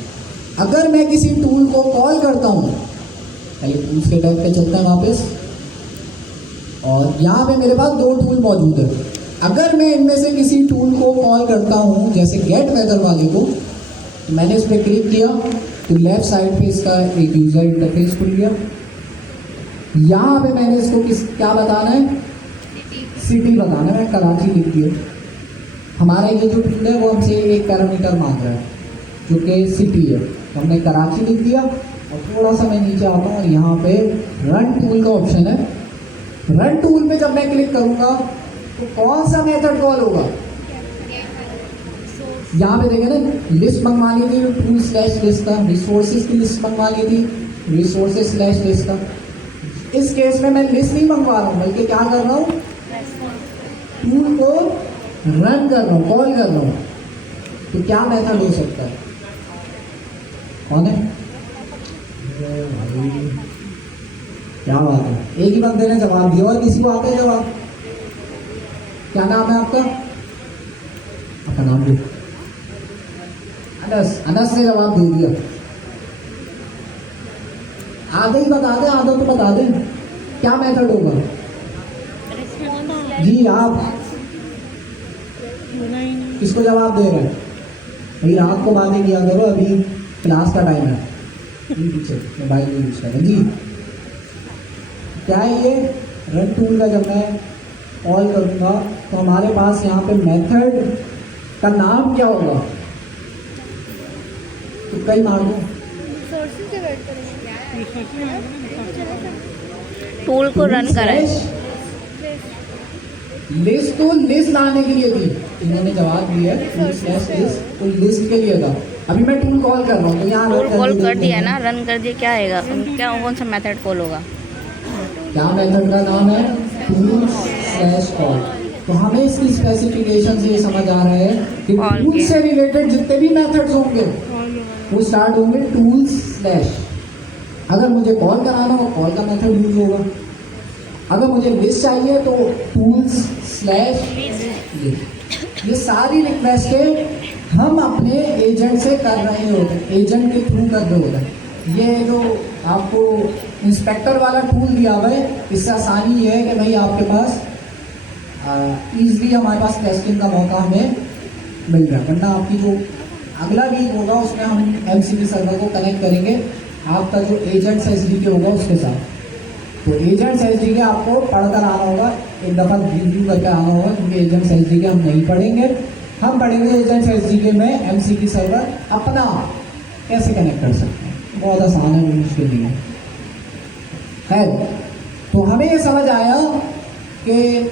अगर मैं किसी टूल को कॉल करता हूँ, पहले टूल्स के टैब पे चलते हैं वापस, और यहाँ पे मेरे पास 2 टूल मौजूद है। अगर मैं इनमें से किसी टूल को कॉल करता हूँ, जैसे गेट वेदर वाले को, तो मैंने इस पर क्लिक किया तो लेफ्ट साइड पे इसका एक यूज़र इंटरफेस खुल गया। यहाँ पे मैंने इसको क्या बताना है, सिटी बताना है। मैं कराची लिख दिया। हमारा ये जो फील्ड है वो हमसे एक पैरामीटर मांग रहा है जो कि सिटी है, तो हमने कराची लिख दिया। और थोड़ा सा मैं नीचे आता हूँ और यहाँ पे रन टूल का ऑप्शन है। रन टूल पे जब मैं क्लिक करूँगा तो कौन सा मेथड कॉल होगा, यहाँ पे देखें ना, लिस्ट मंगवानी थी टूल स्लैश लिस्ट का, रिसोर्सेज की लिस्ट मंगवानी थी रिसोर्सेज स्लैश लिस्ट का। इस केस में मैं लिस्ट नहीं मंगवा रहा हूँ बल्कि क्या कर रहा हूँ, टूल को रन कर रहा हूँ, कॉल कर रहा हूँ। तो क्या मेथड हो सकता है, कौन है? क्या बात है, एक ही बंदे ने जवाब दिया और किसी को आता है जवाब? क्या नाम है आपका? आपका नाम भी अनस। अनस ने जवाब दे दिया। आधे ही बता दें, आधा तो बता दें क्या मेथड होगा। जी आप किसको जवाब दे रहे हैं? भाई रात को बातें किया करो, अभी क्लास का टाइम है। पीछे मोबाइल यूज करें जी। क्या है ये रन टूल का? जब मैं कॉल करूँगा तो हमारे पास यहाँ पे मेथड का नाम क्या होगा? तो कई मार दो, टूल को रन कराए। लिस्ट तो लिस्ट लाने के लिए थी, इन्होंने जवाब दिया टूल स्लैश लिस्ट, तो लिस्ट के लिए था। अभी मैं टूल कॉल कर रहा हूँ तो यहाँ टूल कॉल कर दिया ना, रन कर दिया, क्या आएगा? क्या कौन सा मेथड कॉल होगा? क्या मेथड का नाम है? Tool slash call. तो हमें इसकी स्पेसिफिकेशन से ये समझ आ रहा है कि टूल से रिलेटेड जितने भी मेथड्स होंगे वो स्टार्ट होंगे टूल स्लैश। अगर मुझे कॉल कराना हो कॉल का मेथड यूज होगा, अगर मुझे लिस्ट चाहिए तो टूल्स स्लैश लिस्ट। ये सारी रिक्वेस्टें हम अपने एजेंट से कर रहे होते हैं, एजेंट के थ्रू कर रहे होते हैं। ये जो आपको इंस्पेक्टर वाला टूल दिया हुआ है, इससे आसानी ये है कि भाई आपके पास ईजली हमारे पास टेस्टिंग का मौका हमें मिल रहा है। वरना आपकी जो अगला वीक होगा उसमें हम एमसीपी सर्वर को कनेक्ट करेंगे आपका जो एजेंट एसडीके होगा उसके साथ। तो एजेंट्स एसडीके आपको पढ़कर आना होगा, एक दफ़ा रिव्यू करके आना होगा, क्योंकि एजेंट्स एसडीके हम नहीं पढ़ेंगे। हम पढ़ेंगे एजेंट्स एसडीके में एमसीपी सर्वर अपना कैसे कनेक्ट कर सकते हैं। बहुत आसान है, कोई मुश्किल नहीं है। तो हमें ये समझ आया कि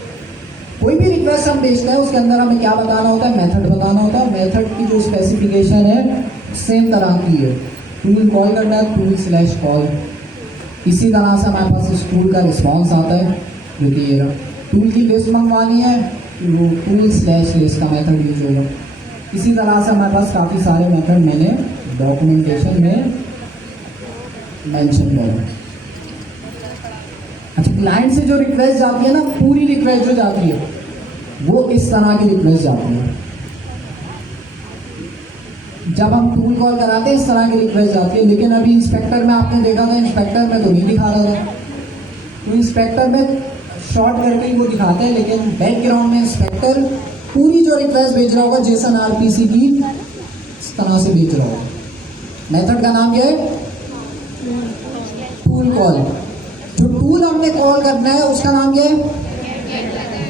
कोई भी रिक्वेस्ट हम भेजते हैं उसके अंदर हमें क्या बताना होता है, मेथड बताना होता है। मेथड की जो स्पेसिफिकेशन है सेम तरह की है, टूल कॉल करना है टूल स्लैश कॉल। इसी तरह से हमारे पास इस टूल का रिस्पॉन्स आता है जो कि ये टूल की लिस्ट मंगवानी है वो टूल स्लैश लिस्ट का मेथड यूज होगा। इसी तरह से हमारे पास काफ़ी सारे मेथड मैंने डॉक्यूमेंटेशन में मेंशन किया। अच्छा, क्लाइंट से जो रिक्वेस्ट जाती है ना, पूरी रिक्वेस्ट जो जाती है वो इस तरह की रिक्वेस्ट जाती है। जब हम टूल कॉल कराते हैं इस तरह की रिक्वेस्ट जाती है। लेकिन अभी इंस्पेक्टर में आपने देखा था, इंस्पेक्टर में तो नहीं दिखा रहा था। तो इंस्पेक्टर में शॉर्ट करके ही वो दिखाते हैं, लेकिन बैकग्राउंड में इंस्पेक्टर पूरी जो रिक्वेस्ट भेज रहा होगा जेसन आरपीसी की इस तरह से भेज रहा होगा। मेथड का नाम क्या है? Tool call. जो टूल हमने कॉल करना है उसका नाम क्या है?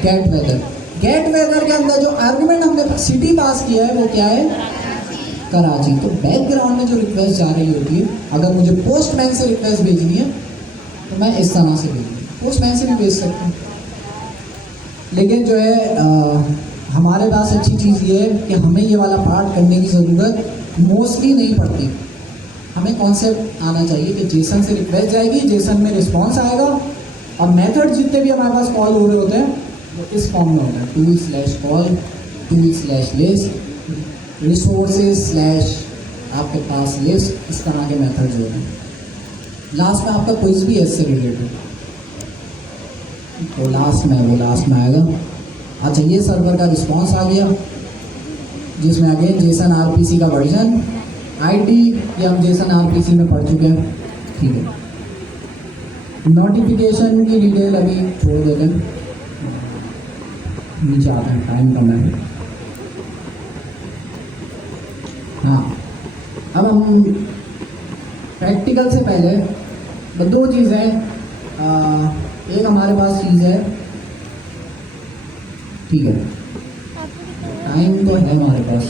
Gate weather. गेट वेदर के अंदर जो आर्गुमेंट हमने सिटी पास किया है वो क्या है? कराची। तो बैकग्राउंड में जो रिक्वेस्ट जा रही होती है, अगर मुझे पोस्टमैन से रिक्वेस्ट भेजनी है तो मैं इस तरह से भेजूँगी, पोस्टमैन से भी भेज सकता हूँ। लेकिन जो है हमारे पास अच्छी चीज़ ये है कि हमें ये वाला पार्ट करने की ज़रूरत मोस्टली नहीं पड़ती। हमें कॉन्सेप्ट आना चाहिए कि जेसन से रिक्वेस्ट जाएगी, जेसन में रिस्पॉन्स आएगा और मेथड जितने भी हमारे पास कॉल हो रहे होते हैं वो इस फॉर्म में होता है, tool slash call, tool slash list, resources slash आपके पास लिस्ट, इस तरह के मेथड्स होते हैं। लास्ट में आपका क्विज भी इससे रिलेटेड, तो लास्ट में आएगा। अच्छा, ये सर्वर का रिस्पॉन्स आ गया जिसमें अगेन जेसन आरपीसी का वर्जन, आईडी ये हम जेसन आरपीसी में पढ़ चुके हैं, ठीक है। नोटिफिकेशन की डिटेल अभी छोड़ देते हैं, नीचे आते हैं, टाइम कम है। हाँ, अब हम प्रैक्टिकल से पहले दो चीज़ें एक हमारे पास चीज़ है, ठीक है, टाइम तो है हमारे पास,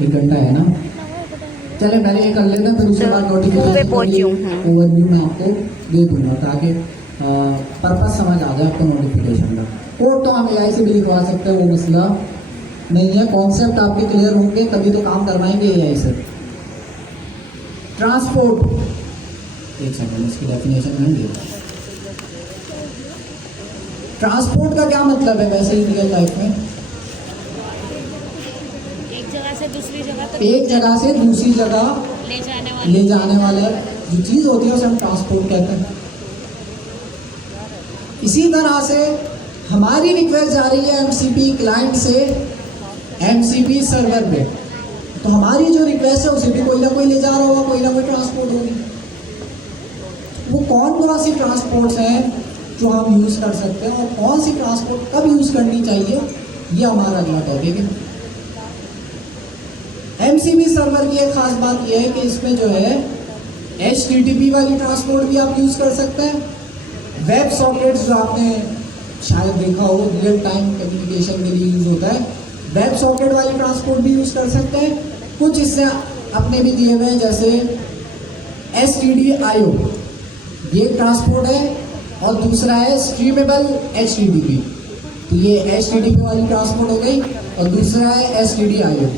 1 घंटा है ना। चले पहले ये कर लेते हैं, फिर उसके बाद पे पहुंची हूँ। नोटिफिकेशन ओवरव्यू मैं आपको दे दूंगा ताकि पर्पस समझ आ जाए आपको नोटिफिकेशन का। कोड तो हम एआई से भी लिखवा सकते हैं, वो मसला नहीं है। कॉन्सेप्ट आपके क्लियर होंगे तभी तो काम करवाएंगे एआई से। ट्रांसपोर्ट, एक सेकंड इसकी डेफिनेशन में दे। ट्रांसपोर्ट का क्या मतलब है वैसे ही रियल लाइफ में? एक जगह से दूसरी जगह तक एक जगह से दूसरी जगह ले जाने वाला जो चीज़ होती है उसे हम ट्रांसपोर्ट कहते हैं। इसी तरह से हमारी रिक्वेस्ट जा रही है एमसीपी क्लाइंट से एमसीपी सर्वर पे, तो हमारी जो रिक्वेस्ट है उसे भी कोई ना कोई ले जा रहा होगा, कोई ना कोई ट्रांसपोर्ट होगी। वो कौन कौन सी ट्रांसपोर्ट्स हैं जो हम यूज़ कर सकते हैं और कौन सी ट्रांसपोर्ट कब यूज़ करनी चाहिए, ये हमारा अगला टॉपिक है। एमसीपी सर्वर की एक खास बात यह है कि इसमें जो है HTTP वाली ट्रांसपोर्ट भी आप यूज़ कर सकते हैं। वेब सॉकेट्स जो आपने शायद देखा हो, रियल टाइम कम्युनिकेशन के लिए यूज़ होता है, वेब सॉकेट वाली ट्रांसपोर्ट भी यूज़ कर सकते हैं। कुछ इससे अपने भी दिए हुए हैं जैसे STDIO, ये ट्रांसपोर्ट है, और दूसरा है स्ट्रीमेबल HTTP, तो ये HTTP वाली ट्रांसपोर्ट हो गई, और दूसरा है STDIO।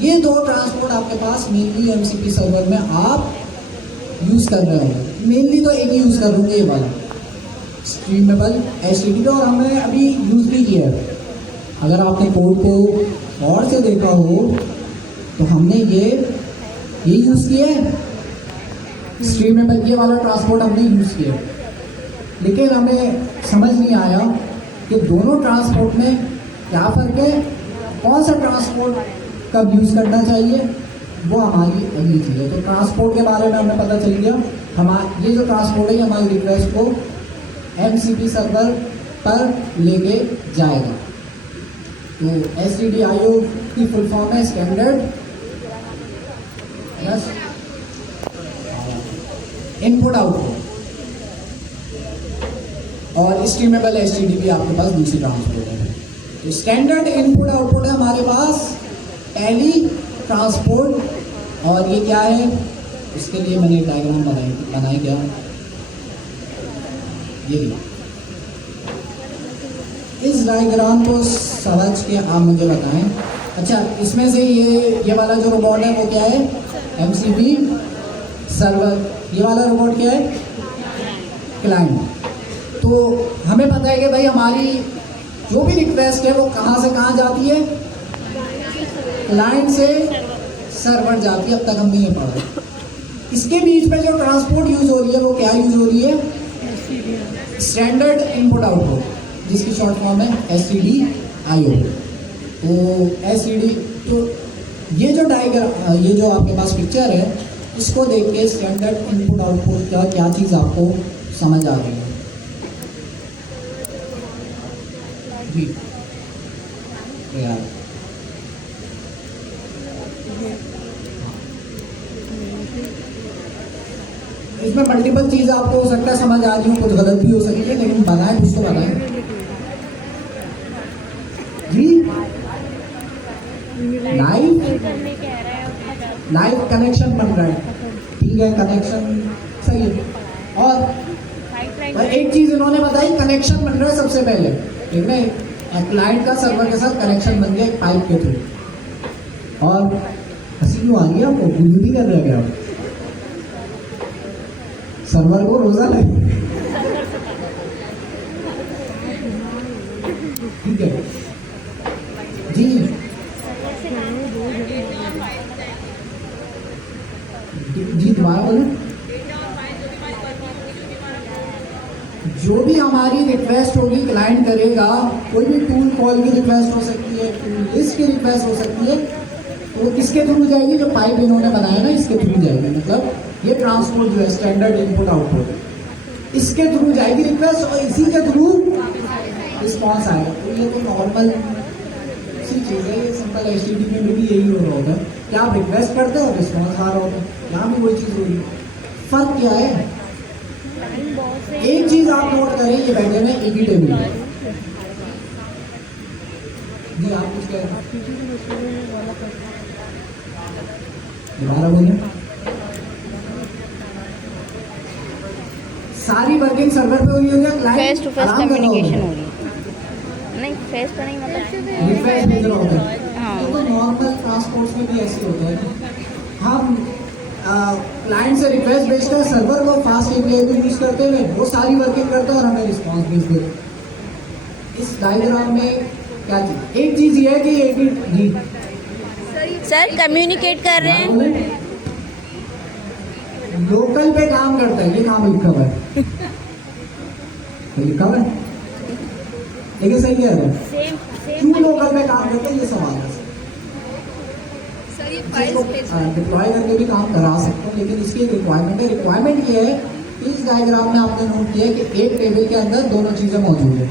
ये दो ट्रांसपोर्ट आपके पास मेनली एमसीपी सर्वर में आप यूज़ कर रहे होंगे। मेनली तो एक ही यूज़ कर लूँगे, ये वाला स्ट्रीमेबल HTTP, और हमने अभी यूज़ भी किया है। अगर आपने कोड को और से देखा हो तो हमने ये यूज़ किया है, स्ट्रीमेबल ये वाला ट्रांसपोर्ट हमने यूज़ किया, लेकिन हमें समझ नहीं आया कि दोनों ट्रांसपोर्ट में क्या फ़र्क है, कौन सा ट्रांसपोर्ट कब यूज़ करना चाहिए, वो हमारी अगली चीज़ है। तो ट्रांसपोर्ट के बारे में हमें पता चल गया। ये जो ट्रांसपोर्ट है हमारी रिक्वेस्ट को एमसीपी सर्वर पर लेके जाएगा। तो STDIO की फुल फॉर्म है स्टैंडर्ड इनपुट आउटपुट, और स्ट्रीमेबल HTTP आपके पास दूसरी ट्रांसपोर्ट है। तो स्टैंडर्ड इनपुट आउटपुट है हमारे पास पहली ट्रांसपोर्ट, और ये क्या है इसके लिए मैंने डायग्राम बनाई क्या, ये इस डायग्राम को समझ के आप मुझे बताएं। अच्छा, इसमें से ये वाला जो रोबोट है वो क्या है, एमसीपी सर्वर, ये वाला रोबोट क्या है, क्लाइंट। तो हमें पता है कि भाई हमारी जो भी रिक्वेस्ट है वो कहाँ से कहाँ जाती है, क्लाइंट से सर्वर जाती है। अब तक हमने ये पढ़ा। इसके बीच में जो ट्रांसपोर्ट यूज हो रही है वो क्या यूज हो रही है, स्टैंडर्ड इनपुट आउटपुट, जिसकी शॉर्ट फॉर्म है STDIO। तो STD, तो ये जो डायग्राम, ये जो आपके पास पिक्चर है, इसको देख के स्टैंडर्ड इनपुट आउटपुट का क्या चीज़ आपको समझ आ रही है जी? यार इसमें मल्टीपल चीज़ आपको हो सकता है समझ आ रही हो, कुछ गलत भी हो सकती है, लेकिन बनाए कुछ तो बनाए जी। लाइव कनेक्शन बन रहा है, ठीक है, कनेक्शन सही है। और एक चीज़ इन्होंने बताई, कनेक्शन बन रहा है सबसे पहले, ठीक है, क्लाइंट का सर्वर के साथ कनेक्शन बन गया एक पाइप के थ्रू। और हंसी क्यों आ रही है आपको, गुल्लू भी कर रहे हैं आप, सर्वर को रोजा लगे, ठीक है जी। जी दोबारा बोलो। जो भी हमारी रिक्वेस्ट होगी क्लाइंट करेगा, कोई भी टूल कॉल की रिक्वेस्ट हो सकती है, टूल लिस्ट की रिक्वेस्ट हो सकती है, तो किसके थ्रू जाएगी, जो पाइप इन्होंने बनाया ना इसके थ्रू जाएगी। मतलब ये ट्रांसपोर्ट जो है स्टैंडर्ड इनपुट आउटपुट, इसके थ्रू जाएगी रिक्वेस्ट, और इसी के थ्रू रिस्पॉन्स आएगा। तो ये तो नॉर्मल सी चीज़ है, ये सिंपल HTTP में भी यही हो रहा होता है कि आप रिक्वेस्ट करते हो, रिस्पॉन्स आ रहा होता है, यहाँ भी वही चीज़ हो रही है। फ़र्क क्या है, एक चीज आप नोट करें, ये बैठे हुए एक ही टेबल पे। जी आप कुछ कह रहे हैं? दोबारा बोलिए। सारी वर्किंग सर्वर पे हुई है, क्लाइंट फेस टू फेस आराम कर रहा कम्युनिकेशन होगा। हो रही है। नहीं फेस तो नहीं मतलब रिक्वेस्ट भेज रहा होगा। हाँ। तो नॉर्मल ट्रांसपोर्ट में भी ऐसे होता है ना, हम क्लाइंट से रिक्वेस्ट भेजते हैं, सर्वर को फास्ट एपीआई को यूज करते हुए वो सारी वर्किंग करते हैं और हमें रिस्पॉन्स भेज देते हैं। इस डायग्राम में क्या चीज, एक चीज ये है कि एक ही जी सर कम्युनिकेट कर रहे हैं। लोकल पे काम करता है, ये काम लिखा हुआ है, तो लिखा हुआ है, लेकिन सही कह रहे हैं, क्यों लोकल पे काम करते हैं ये सवाल है। डिप्लॉय करके भी काम करा सकते हो, लेकिन इसकी एक रिक्वायरमेंट है। रिक्वायरमेंट ये है कि इस डायग्राम में आपने नोट किया कि एक टेबल के अंदर दोनों चीजें मौजूद है,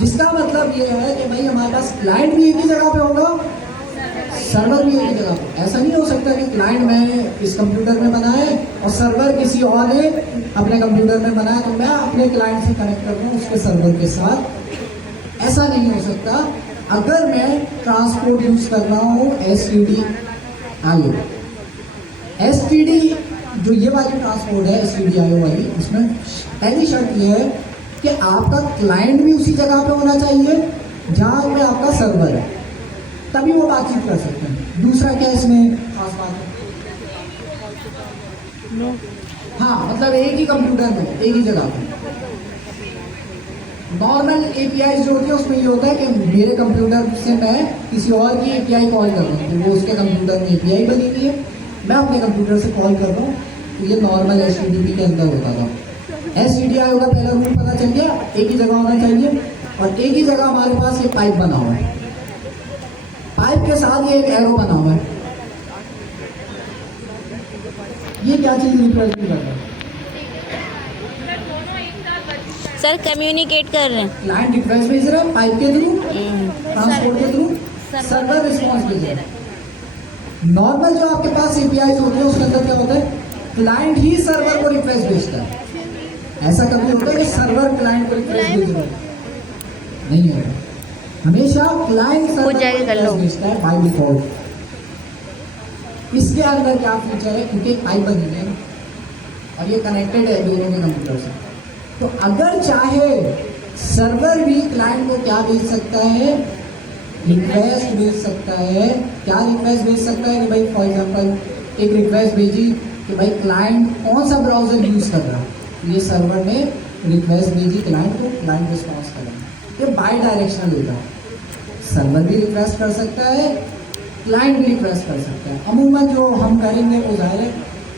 जिसका मतलब ये है कि भाई हमारे पास क्लाइंट भी एक ही जगह पे होगा, सर्वर भी एक ही जगह पे। ऐसा नहीं हो सकता कि क्लाइंट मैंने इस कंप्यूटर में बनाए और सर्वर किसी और ने अपने कंप्यूटर में बनाया, तो मैं अपने क्लाइंट से कनेक्ट कर रहा हूँ उसके सर्वर के साथ। ऐसा नहीं हो सकता। अगर मैं ट्रांसपोर्ट यूज कर रहा हूँ STD-IO, STD जो ये वाली ट्रांसपोर्ट है STD-IO वाली, इसमें पहली शर्त ये है कि आपका क्लाइंट भी उसी जगह पे होना चाहिए जहाँ पे आपका सर्वर है, तभी वो बातचीत कर सकते हैं। दूसरा क्या इसमें खास बात है, हाँ मतलब एक ही कंप्यूटर में एक ही जगह पे। नॉर्मल API जो होती है उसमें ये होता है कि मेरे कंप्यूटर से मैं किसी और की API कॉल कर रहा हूँ, तो वो उसके कंप्यूटर में API बनी हुई है, मैं अपने कंप्यूटर से कॉल कर रहा हूँ, तो ये नॉर्मल HTTP के अंदर होता था। STD-IO का पहला रूल पता चल गया, एक ही जगह होना चाहिए, और एक ही जगह हमारे पास ये पाइप बना हुआ है, पाइप के साथ ये एक एरो बना हुआ है। ये क्या चीज रिप्रेजेंट कर रहा है? सर कम्युनिकेट कर रहे हैं। क्लाइंट रिक्वेस्ट भेज रहा है पाइप के थ्रू, ट्रांसपोर्ट के थ्रू, सर्वर रिस्पॉन्स भेज रहा है। नॉर्मल जो आपके पास APIs होते हैं उसके अंदर क्या होता है, क्लाइंट ही सर्वर को रिक्वेस्ट भेजता है। ऐसा कभी होता है कि सर्वर क्लाइंट को रिक्वेस्ट भेज रहा है? नहीं होता। हमेशा क्लाइंट सर्वर को रिक्वेस्ट भेजता है बाय डिफॉल्ट। इसके अंदर क्या फीचर है, क्योंकि एक पाइप बनी है और ये कनेक्टेड है दोनों के कंप्यूटर से, तो अगर चाहे सर्वर भी क्लाइंट को क्या भेज सकता है, रिक्वेस्ट भेज सकता है। क्या रिक्वेस्ट भेज सकता है कि भाई फॉर एग्जांपल एक रिक्वेस्ट भेजी कि भाई क्लाइंट कौन सा ब्राउजर यूज कर रहा है, ये सर्वर ने रिक्वेस्ट भेजी क्लाइंट को, क्लाइंट रिस्पॉन्स करेगा। ये बाई डायरेक्शनल होता है, सर्वर भी रिक्वेस्ट कर सकता है, क्लाइंट भी रिक्वेस्ट कर सकता है। अमूमन जो हम करेंगे वो जाहिर है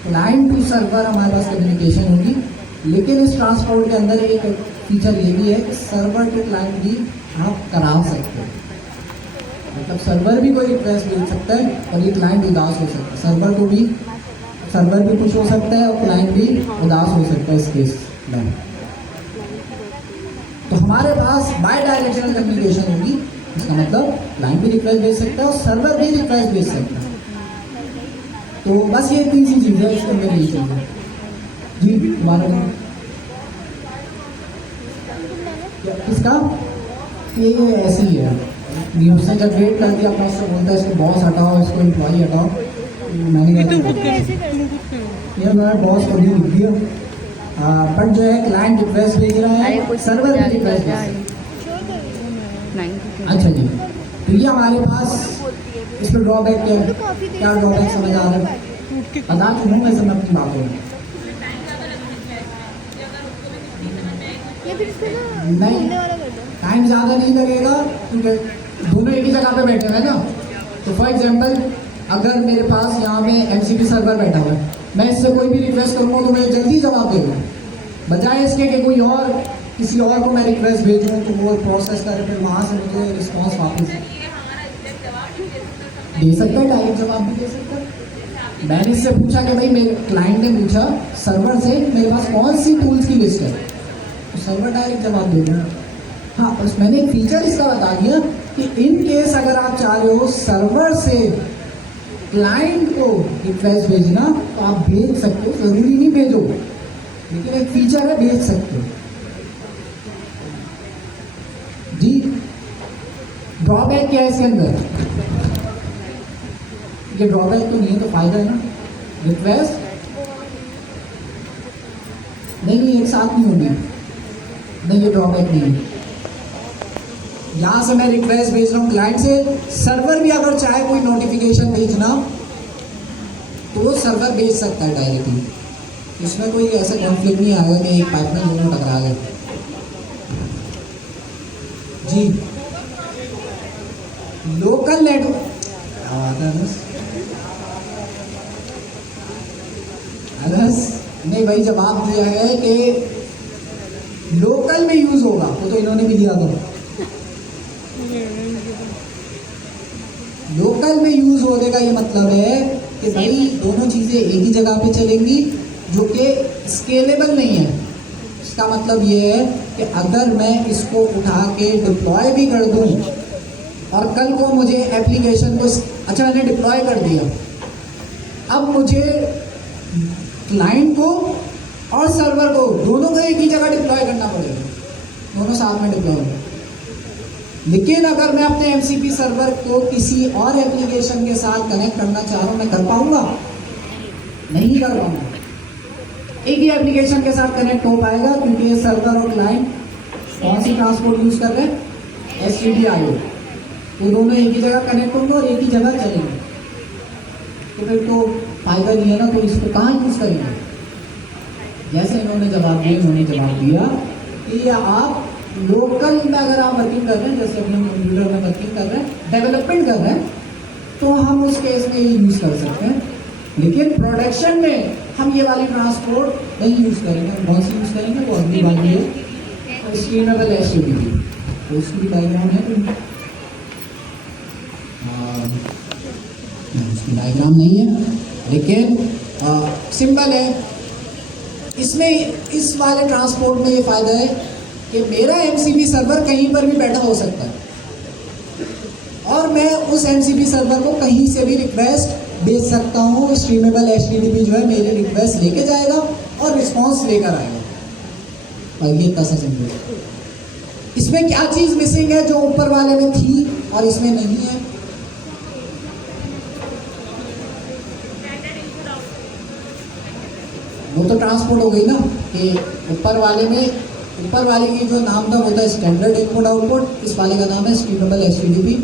क्लाइंट टू सर्वर हमारे पास कम्युनिकेशन होगी, लेकिन इस ट्रांसपोर्ट के अंदर एक फीचर ये भी है कि सर्वर टू क्लाइंट भी आप करा सकते हैं। मतलब सर्वर भी कोई रिक्वेस्ट भेज सकता है और ये क्लाइंट उदास हो सकता है, सर्वर भी खुश हो सकता है और क्लाइंट भी उदास हो सकता है इस केस में। तो हमारे पास बाय डायरेक्शनल कम्युनिकेशन होगी, इसका मतलब क्लाइंट भी रिक्वेस्ट भेज सकता है और सर्वर भी रिक्वेस्ट भेज सकता है। तो बस ये तीन सी चीज़ है इसके अंदर, यही चाहिए जी। हमारा इसका ये ऐसे ही है, उसने जब वेट कर दिया अपना, उससे बोलता है इसको बॉस हटाओ, इसको एम्प्लॉई हटाओ। मैंने ये मेरा बॉस को भी लिख दिया, बट जो है क्लाइंट रिक्वेस्ट भेज रहा है, सर्वर भी रिक्वेस्ट भेज रहा है। अच्छा जी, तो ये हमारे पास इसमें ड्रॉबैक क्या ड्रॉबैक समझ आ रहा है, बता चुका मैं सब अपनी बातों में। नहीं, टाइम ज़्यादा नहीं लगेगा क्योंकि दोनों एक ही जगह पे बैठे हुए हैं ना। तो फॉर एग्जांपल अगर मेरे पास यहाँ में MCP सर्वर बैठा हुआ है, मैं इससे कोई भी रिक्वेस्ट करूँगा तो मुझे जल्दी जवाब देगा, बजाय इसके कि कोई और किसी और को मैं रिक्वेस्ट भेजूँ तो वो प्रोसेस करे, फिर वहाँ से मुझे रिस्पॉन्स वापस दे सकता है, डायरेक्ट जवाब भी दे सकता है। मैंने इससे पूछा कि भाई मेरे क्लाइंट ने पूछा सर्वर से मेरे पास कौन सी टूल्स की लिस्ट है, तो सर्वर डायरेक्ट जवाब दे देगा। हाँ, बस मैंने एक फीचर इसका बता दिया कि इन केस अगर आप चाह रहे हो सर्वर से क्लाइंट को रिक्वेस्ट भेजना तो आप भेज सकते हो, जरूरी नहीं भेजो, लेकिन एक फीचर है, भेज सकते हो जी। ड्रॉबैक क्या है इसके अंदर? ये ड्रॉबैक तो नहीं है, तो फायदा है ना। रिक्वेस्ट नहीं, एक साथ नहीं होगी, नहीं ये ड्रॉबैक नहीं है। यहां से मैं रिक्वेस्ट भेज रहा हूं क्लाइंट से, सर्वर भी अगर चाहे कोई नोटिफिकेशन भेजना तो वो सर्वर भेज सकता है डायरेक्टली। इसमें कोई ऐसा कॉन्फ्लिक्ट नहीं आएगा कि एक पाइप में दोनों टकरा गए जी। लोकल नेटवर्क नहीं भाई, जवाब दिया है कि लोकल में यूज होगा, वो तो इन्होंने भी दिया था। लोकल में यूज होने का ये मतलब है कि भाई दोनों चीजें एक ही जगह पे चलेंगी, जो कि स्केलेबल नहीं है। इसका मतलब ये है कि अगर मैं इसको उठा के डिप्लॉय भी कर दूं और कल को मुझे एप्लीकेशन को, अच्छा मैंने डिप्लॉय कर दिया, अब मुझे क्लाइंट को और सर्वर को दोनों को एक ही जगह डिप्लॉय करना पड़ेगा, दोनों साथ में डिप्लॉय होगा। लेकिन अगर मैं अपने एमसीपी सर्वर को किसी और एप्लीकेशन के साथ कनेक्ट करना चाह रहा हूं, मैं कर पाऊंगा? नहीं कर पाऊंगा। एक ही एप्लीकेशन के साथ कनेक्ट हो पाएगा, क्योंकि ये सर्वर और क्लाइंट कौन सी ट्रांसपोर्ट यूज कर रहे हैं? STDIO। वो दोनों एक ही जगह कनेक्ट होंगे और एक ही जगह चलेंगे, तो फिर तो फायदा नहीं है ना। तो इसको कहाँ यूज करेंगे? जैसे इन्होंने जवाब दिया कि आप लोकल में अगर आप वर्किंग कर रहे हैं, जैसे अभी हम कंप्यूटर में वर्किंग कर रहे हैं, डेवलपमेंट कर रहे हैं, तो हम उस केस में ये यूज कर सकते हैं। लेकिन प्रोडक्शन में हम ये वाली ट्रांसपोर्ट नहीं यूज करेंगे। हम कौन सी यूज करेंगे? वो अगली वाली है, स्ट्रीमेबल HTTP। तो उसकी भी डायग्राम है, उसकी डायग्राम नहीं है, लेकिन सिंपल है। इसमें इस वाले ट्रांसपोर्ट में ये फायदा है कि मेरा MCP सर्वर कहीं पर भी बैठा हो सकता है और मैं उस MCP सर्वर को कहीं से भी रिक्वेस्ट भेज सकता हूँ। स्ट्रीमेबल HTTP जो है मेरी रिक्वेस्ट लेके जाएगा और रिस्पॉन्स लेकर आएगा। और ये इतना सा सिंपल है। इसमें क्या चीज मिसिंग है जो ऊपर वाले में थी और इसमें नहीं है? वो तो ट्रांसपोर्ट हो गई ना, कि ऊपर वाले की जो नाम था वो था स्टैंडर्ड इनपुट आउटपुट, इस वाले का नाम है स्ट्रीमेबल HTTP।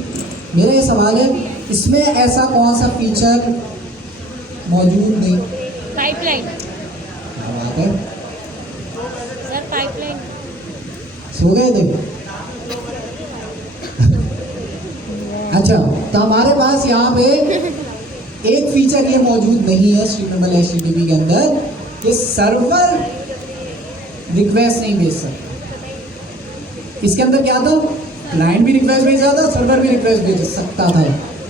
मेरा ये सवाल है, इसमें ऐसा कौन सा फीचर मौजूद नहीं? पाइपलाइन। क्या बात है सर, पाइपलाइन। सो गए थे? अच्छा, तो हमारे पास यहाँ पे एक फीचर ये मौजूद नहीं है स्ट्रीमेबल HTTP के अंदर कि सर्वर रिक्वेस्ट नहीं भेज सकता। इसके अंदर क्या था? क्लाइंट भी रिक्वेस्ट भेज रहा था, सर्वर भी रिक्वेस्ट भेज सकता था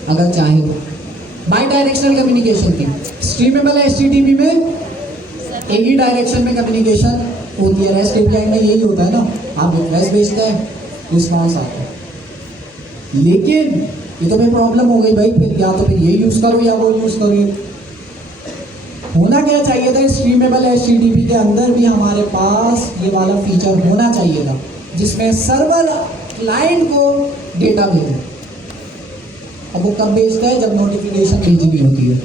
अगर चाहे तो। बाई डायरेक्शनल कम्युनिकेशन थी। स्ट्रीमेबल HTTP में एक ही डायरेक्शन में कम्युनिकेशन होती है। REST API में यही होता है ना, आप रिक्वेस्ट भेजते हैं, रिस्पॉन्स आता है। लेकिन ये तो फिर प्रॉब्लम हो गई भाई, फिर या तो फिर ये यूज करो या वो यूज करो। होना क्या चाहिए था? स्ट्रीमेबल HTTP के अंदर भी हमारे पास ये वाला फीचर होना चाहिए था, जिसमें सर्वर क्लाइंट को डेटा भेजे। अब वो कब भेजता है? जब नोटिफिकेशन भेजनी होती है।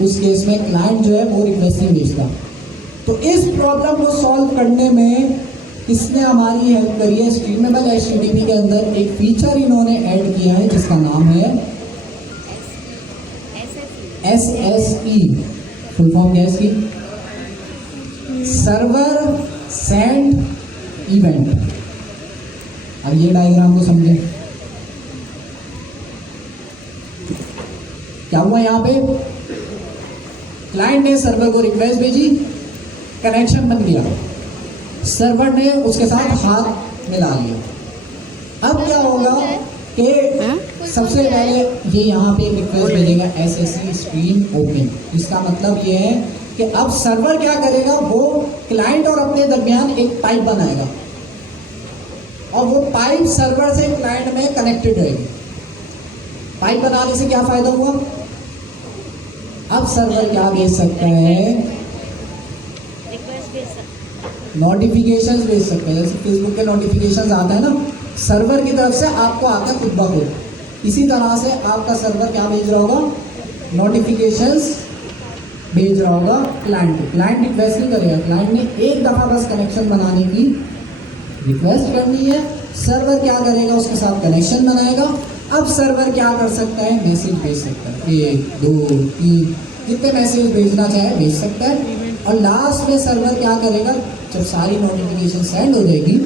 उस केस में क्लाइंट जो है वो रिक्वेस्ट नहीं भेजता। तो इस प्रॉब्लम को सॉल्व करने में किसने हमारी हेल्प करी है? स्ट्रीमेबल HTTP के अंदर एक फीचर इन्होंने ऐड किया है जिसका नाम है SSE। फुल फॉर्म क्या है इसकी? Server send event. अब ये डायग्राम को समझें। क्या हुआ यहाँ पे? क्लाइंट ने सर्वर को रिक्वेस्ट भेजी, कनेक्शन बन गया, सर्वर ने उसके साथ हाथ मिला लिया। अब क्या होगा कि सबसे पहले ये यहाँ पे रिक्वेस्ट भेजेगा SSE स्ट्रीम ओपन। इसका मतलब ये है कि अब सर्वर क्या करेगा? वो क्लाइंट और अपने दरमियान एक पाइप बनाएगा और वो पाइप सर्वर से क्लाइंट में कनेक्टेड रहेगी। पाइप बनाने से क्या फायदा हुआ? अब सर्वर क्या भेज सकता है? नोटिफिकेशंस भेज सकते हैं, जैसे फेसबुक के नोटिफिकेशंस आते हैं ना, सर्वर की तरफ से आपको आता है खुद ब खुद, इसी तरह से आपका सर्वर क्या भेज रहा होगा, नोटिफिकेशंस भेज रहा होगा क्लाइंट को। क्लाइंट रिक्वेस्ट नहीं करेगा, क्लाइंट ने एक दफ़ा बस कनेक्शन बनाने की रिक्वेस्ट करनी है, सर्वर क्या करेगा, उसके साथ कनेक्शन बनाएगा। अब सर्वर क्या कर सकता है, मैसेज भेज सकता है, 1 2 3 जितने मैसेज भेजना चाहे भेज सकता है। और लास्ट में सर्वर क्या करेगा, जब सारी नोटिफिकेशन सेंड हो जाएगी,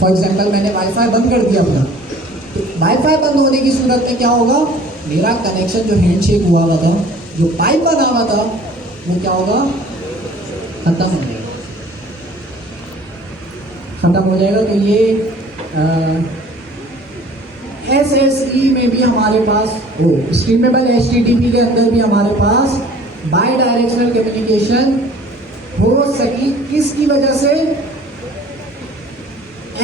फॉर एग्जांपल मैंने वाईफाई बंद कर दिया अपना, तो वाईफाई बंद होने की सूरत में क्या होगा, मेरा कनेक्शन जो हैंडशेक हुआ हुआ था, जो पाइप बना हुआ था, वो क्या होगा, खत्म हो जाएगा, खत्म हो जाएगा। तो ये SSE में भी हमारे पास, स्ट्रीमेबल HTTP के अंदर भी हमारे पास बाई डायरेक्शनल कम्युनिकेशन हो सकी, किसकी वजह से,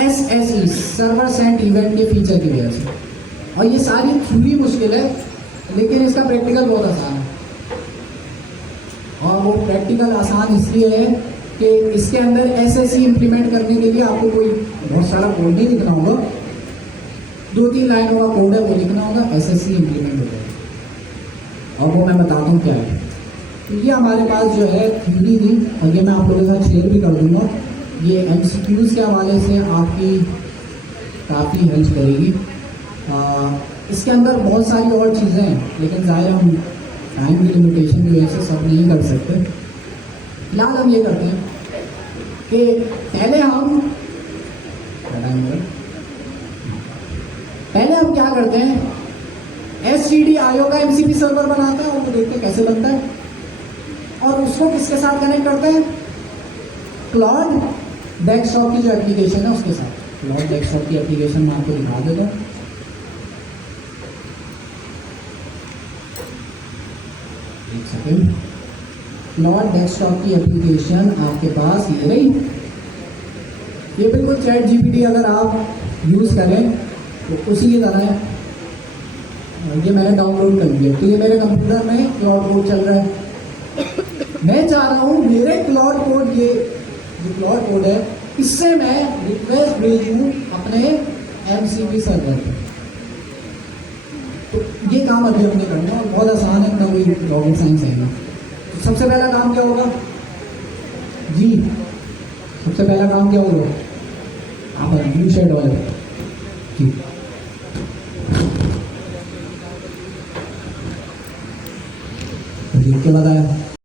SSE सर्वर सेंट इवेंट के फीचर की वजह से। और ये सारी थ्योरी मुश्किल है, लेकिन इसका प्रैक्टिकल बहुत आसान है। और वो प्रैक्टिकल आसान इसलिए है कि इसके अंदर SSE इम्प्लीमेंट करने के लिए आपको कोई बहुत सारा कोड नहीं लिखना होगा, 2-3 लाइनों का कोड है वो लिखना होगा, SSE इम्प्लीमेंट हो जाएगा। और वो मैं बताता हूँ क्या है। तो ये हमारे पास जो है थ्योरी थी, और ये मैं आप लोगों के साथ शेयर भी कर दूँगा। ये MCQs के हवाले से आपकी काफ़ी हेल्प करेगी। इसके अंदर बहुत सारी और चीज़ें हैं, लेकिन ज़ाहिर हम टाइम की लिमिटेशन की वजह से सब नहीं कर सकते। फिलहाल हम ये करते हैं कि पहले हम क्या करते हैं, STDIO का MCP सर्वर बनाते हैं, उनको देखते हैं कैसे बनता है, और उसको किसके साथ कनेक्ट करते हैं, क्लाउड डेस्कटॉप की जो एप्लीकेशन है उसके साथ। क्लाउड डेस्कटॉप की एप्लीकेशन मैं आपको दिखा देता हूँ। एक सेकेंड, क्लाउड डेस्कटॉप की एप्लीकेशन आपके पास ये रही। ये बिल्कुल ChatGPT अगर आप यूज़ करें तो उसी की तरह है। ये मैंने डाउनलोड कर लिया, तो ये मेरे कंप्यूटर में क्लाउड कोड चल रहा है। मैं चाह रहा हूँ मेरे क्लाउड कोड, ये जो क्लाउड कोड है, इससे मैं रिक्वेस्ट भेजूँ अपने MCP सर्वर पर। तो ये काम अभी हमने करना है, और बहुत आसान है, इतना कोई रॉकेट साइंस है ना। तो सबसे पहला काम क्या होगा जी, सबसे पहला काम क्या होगा, आप ब्लू शेड वाले जी,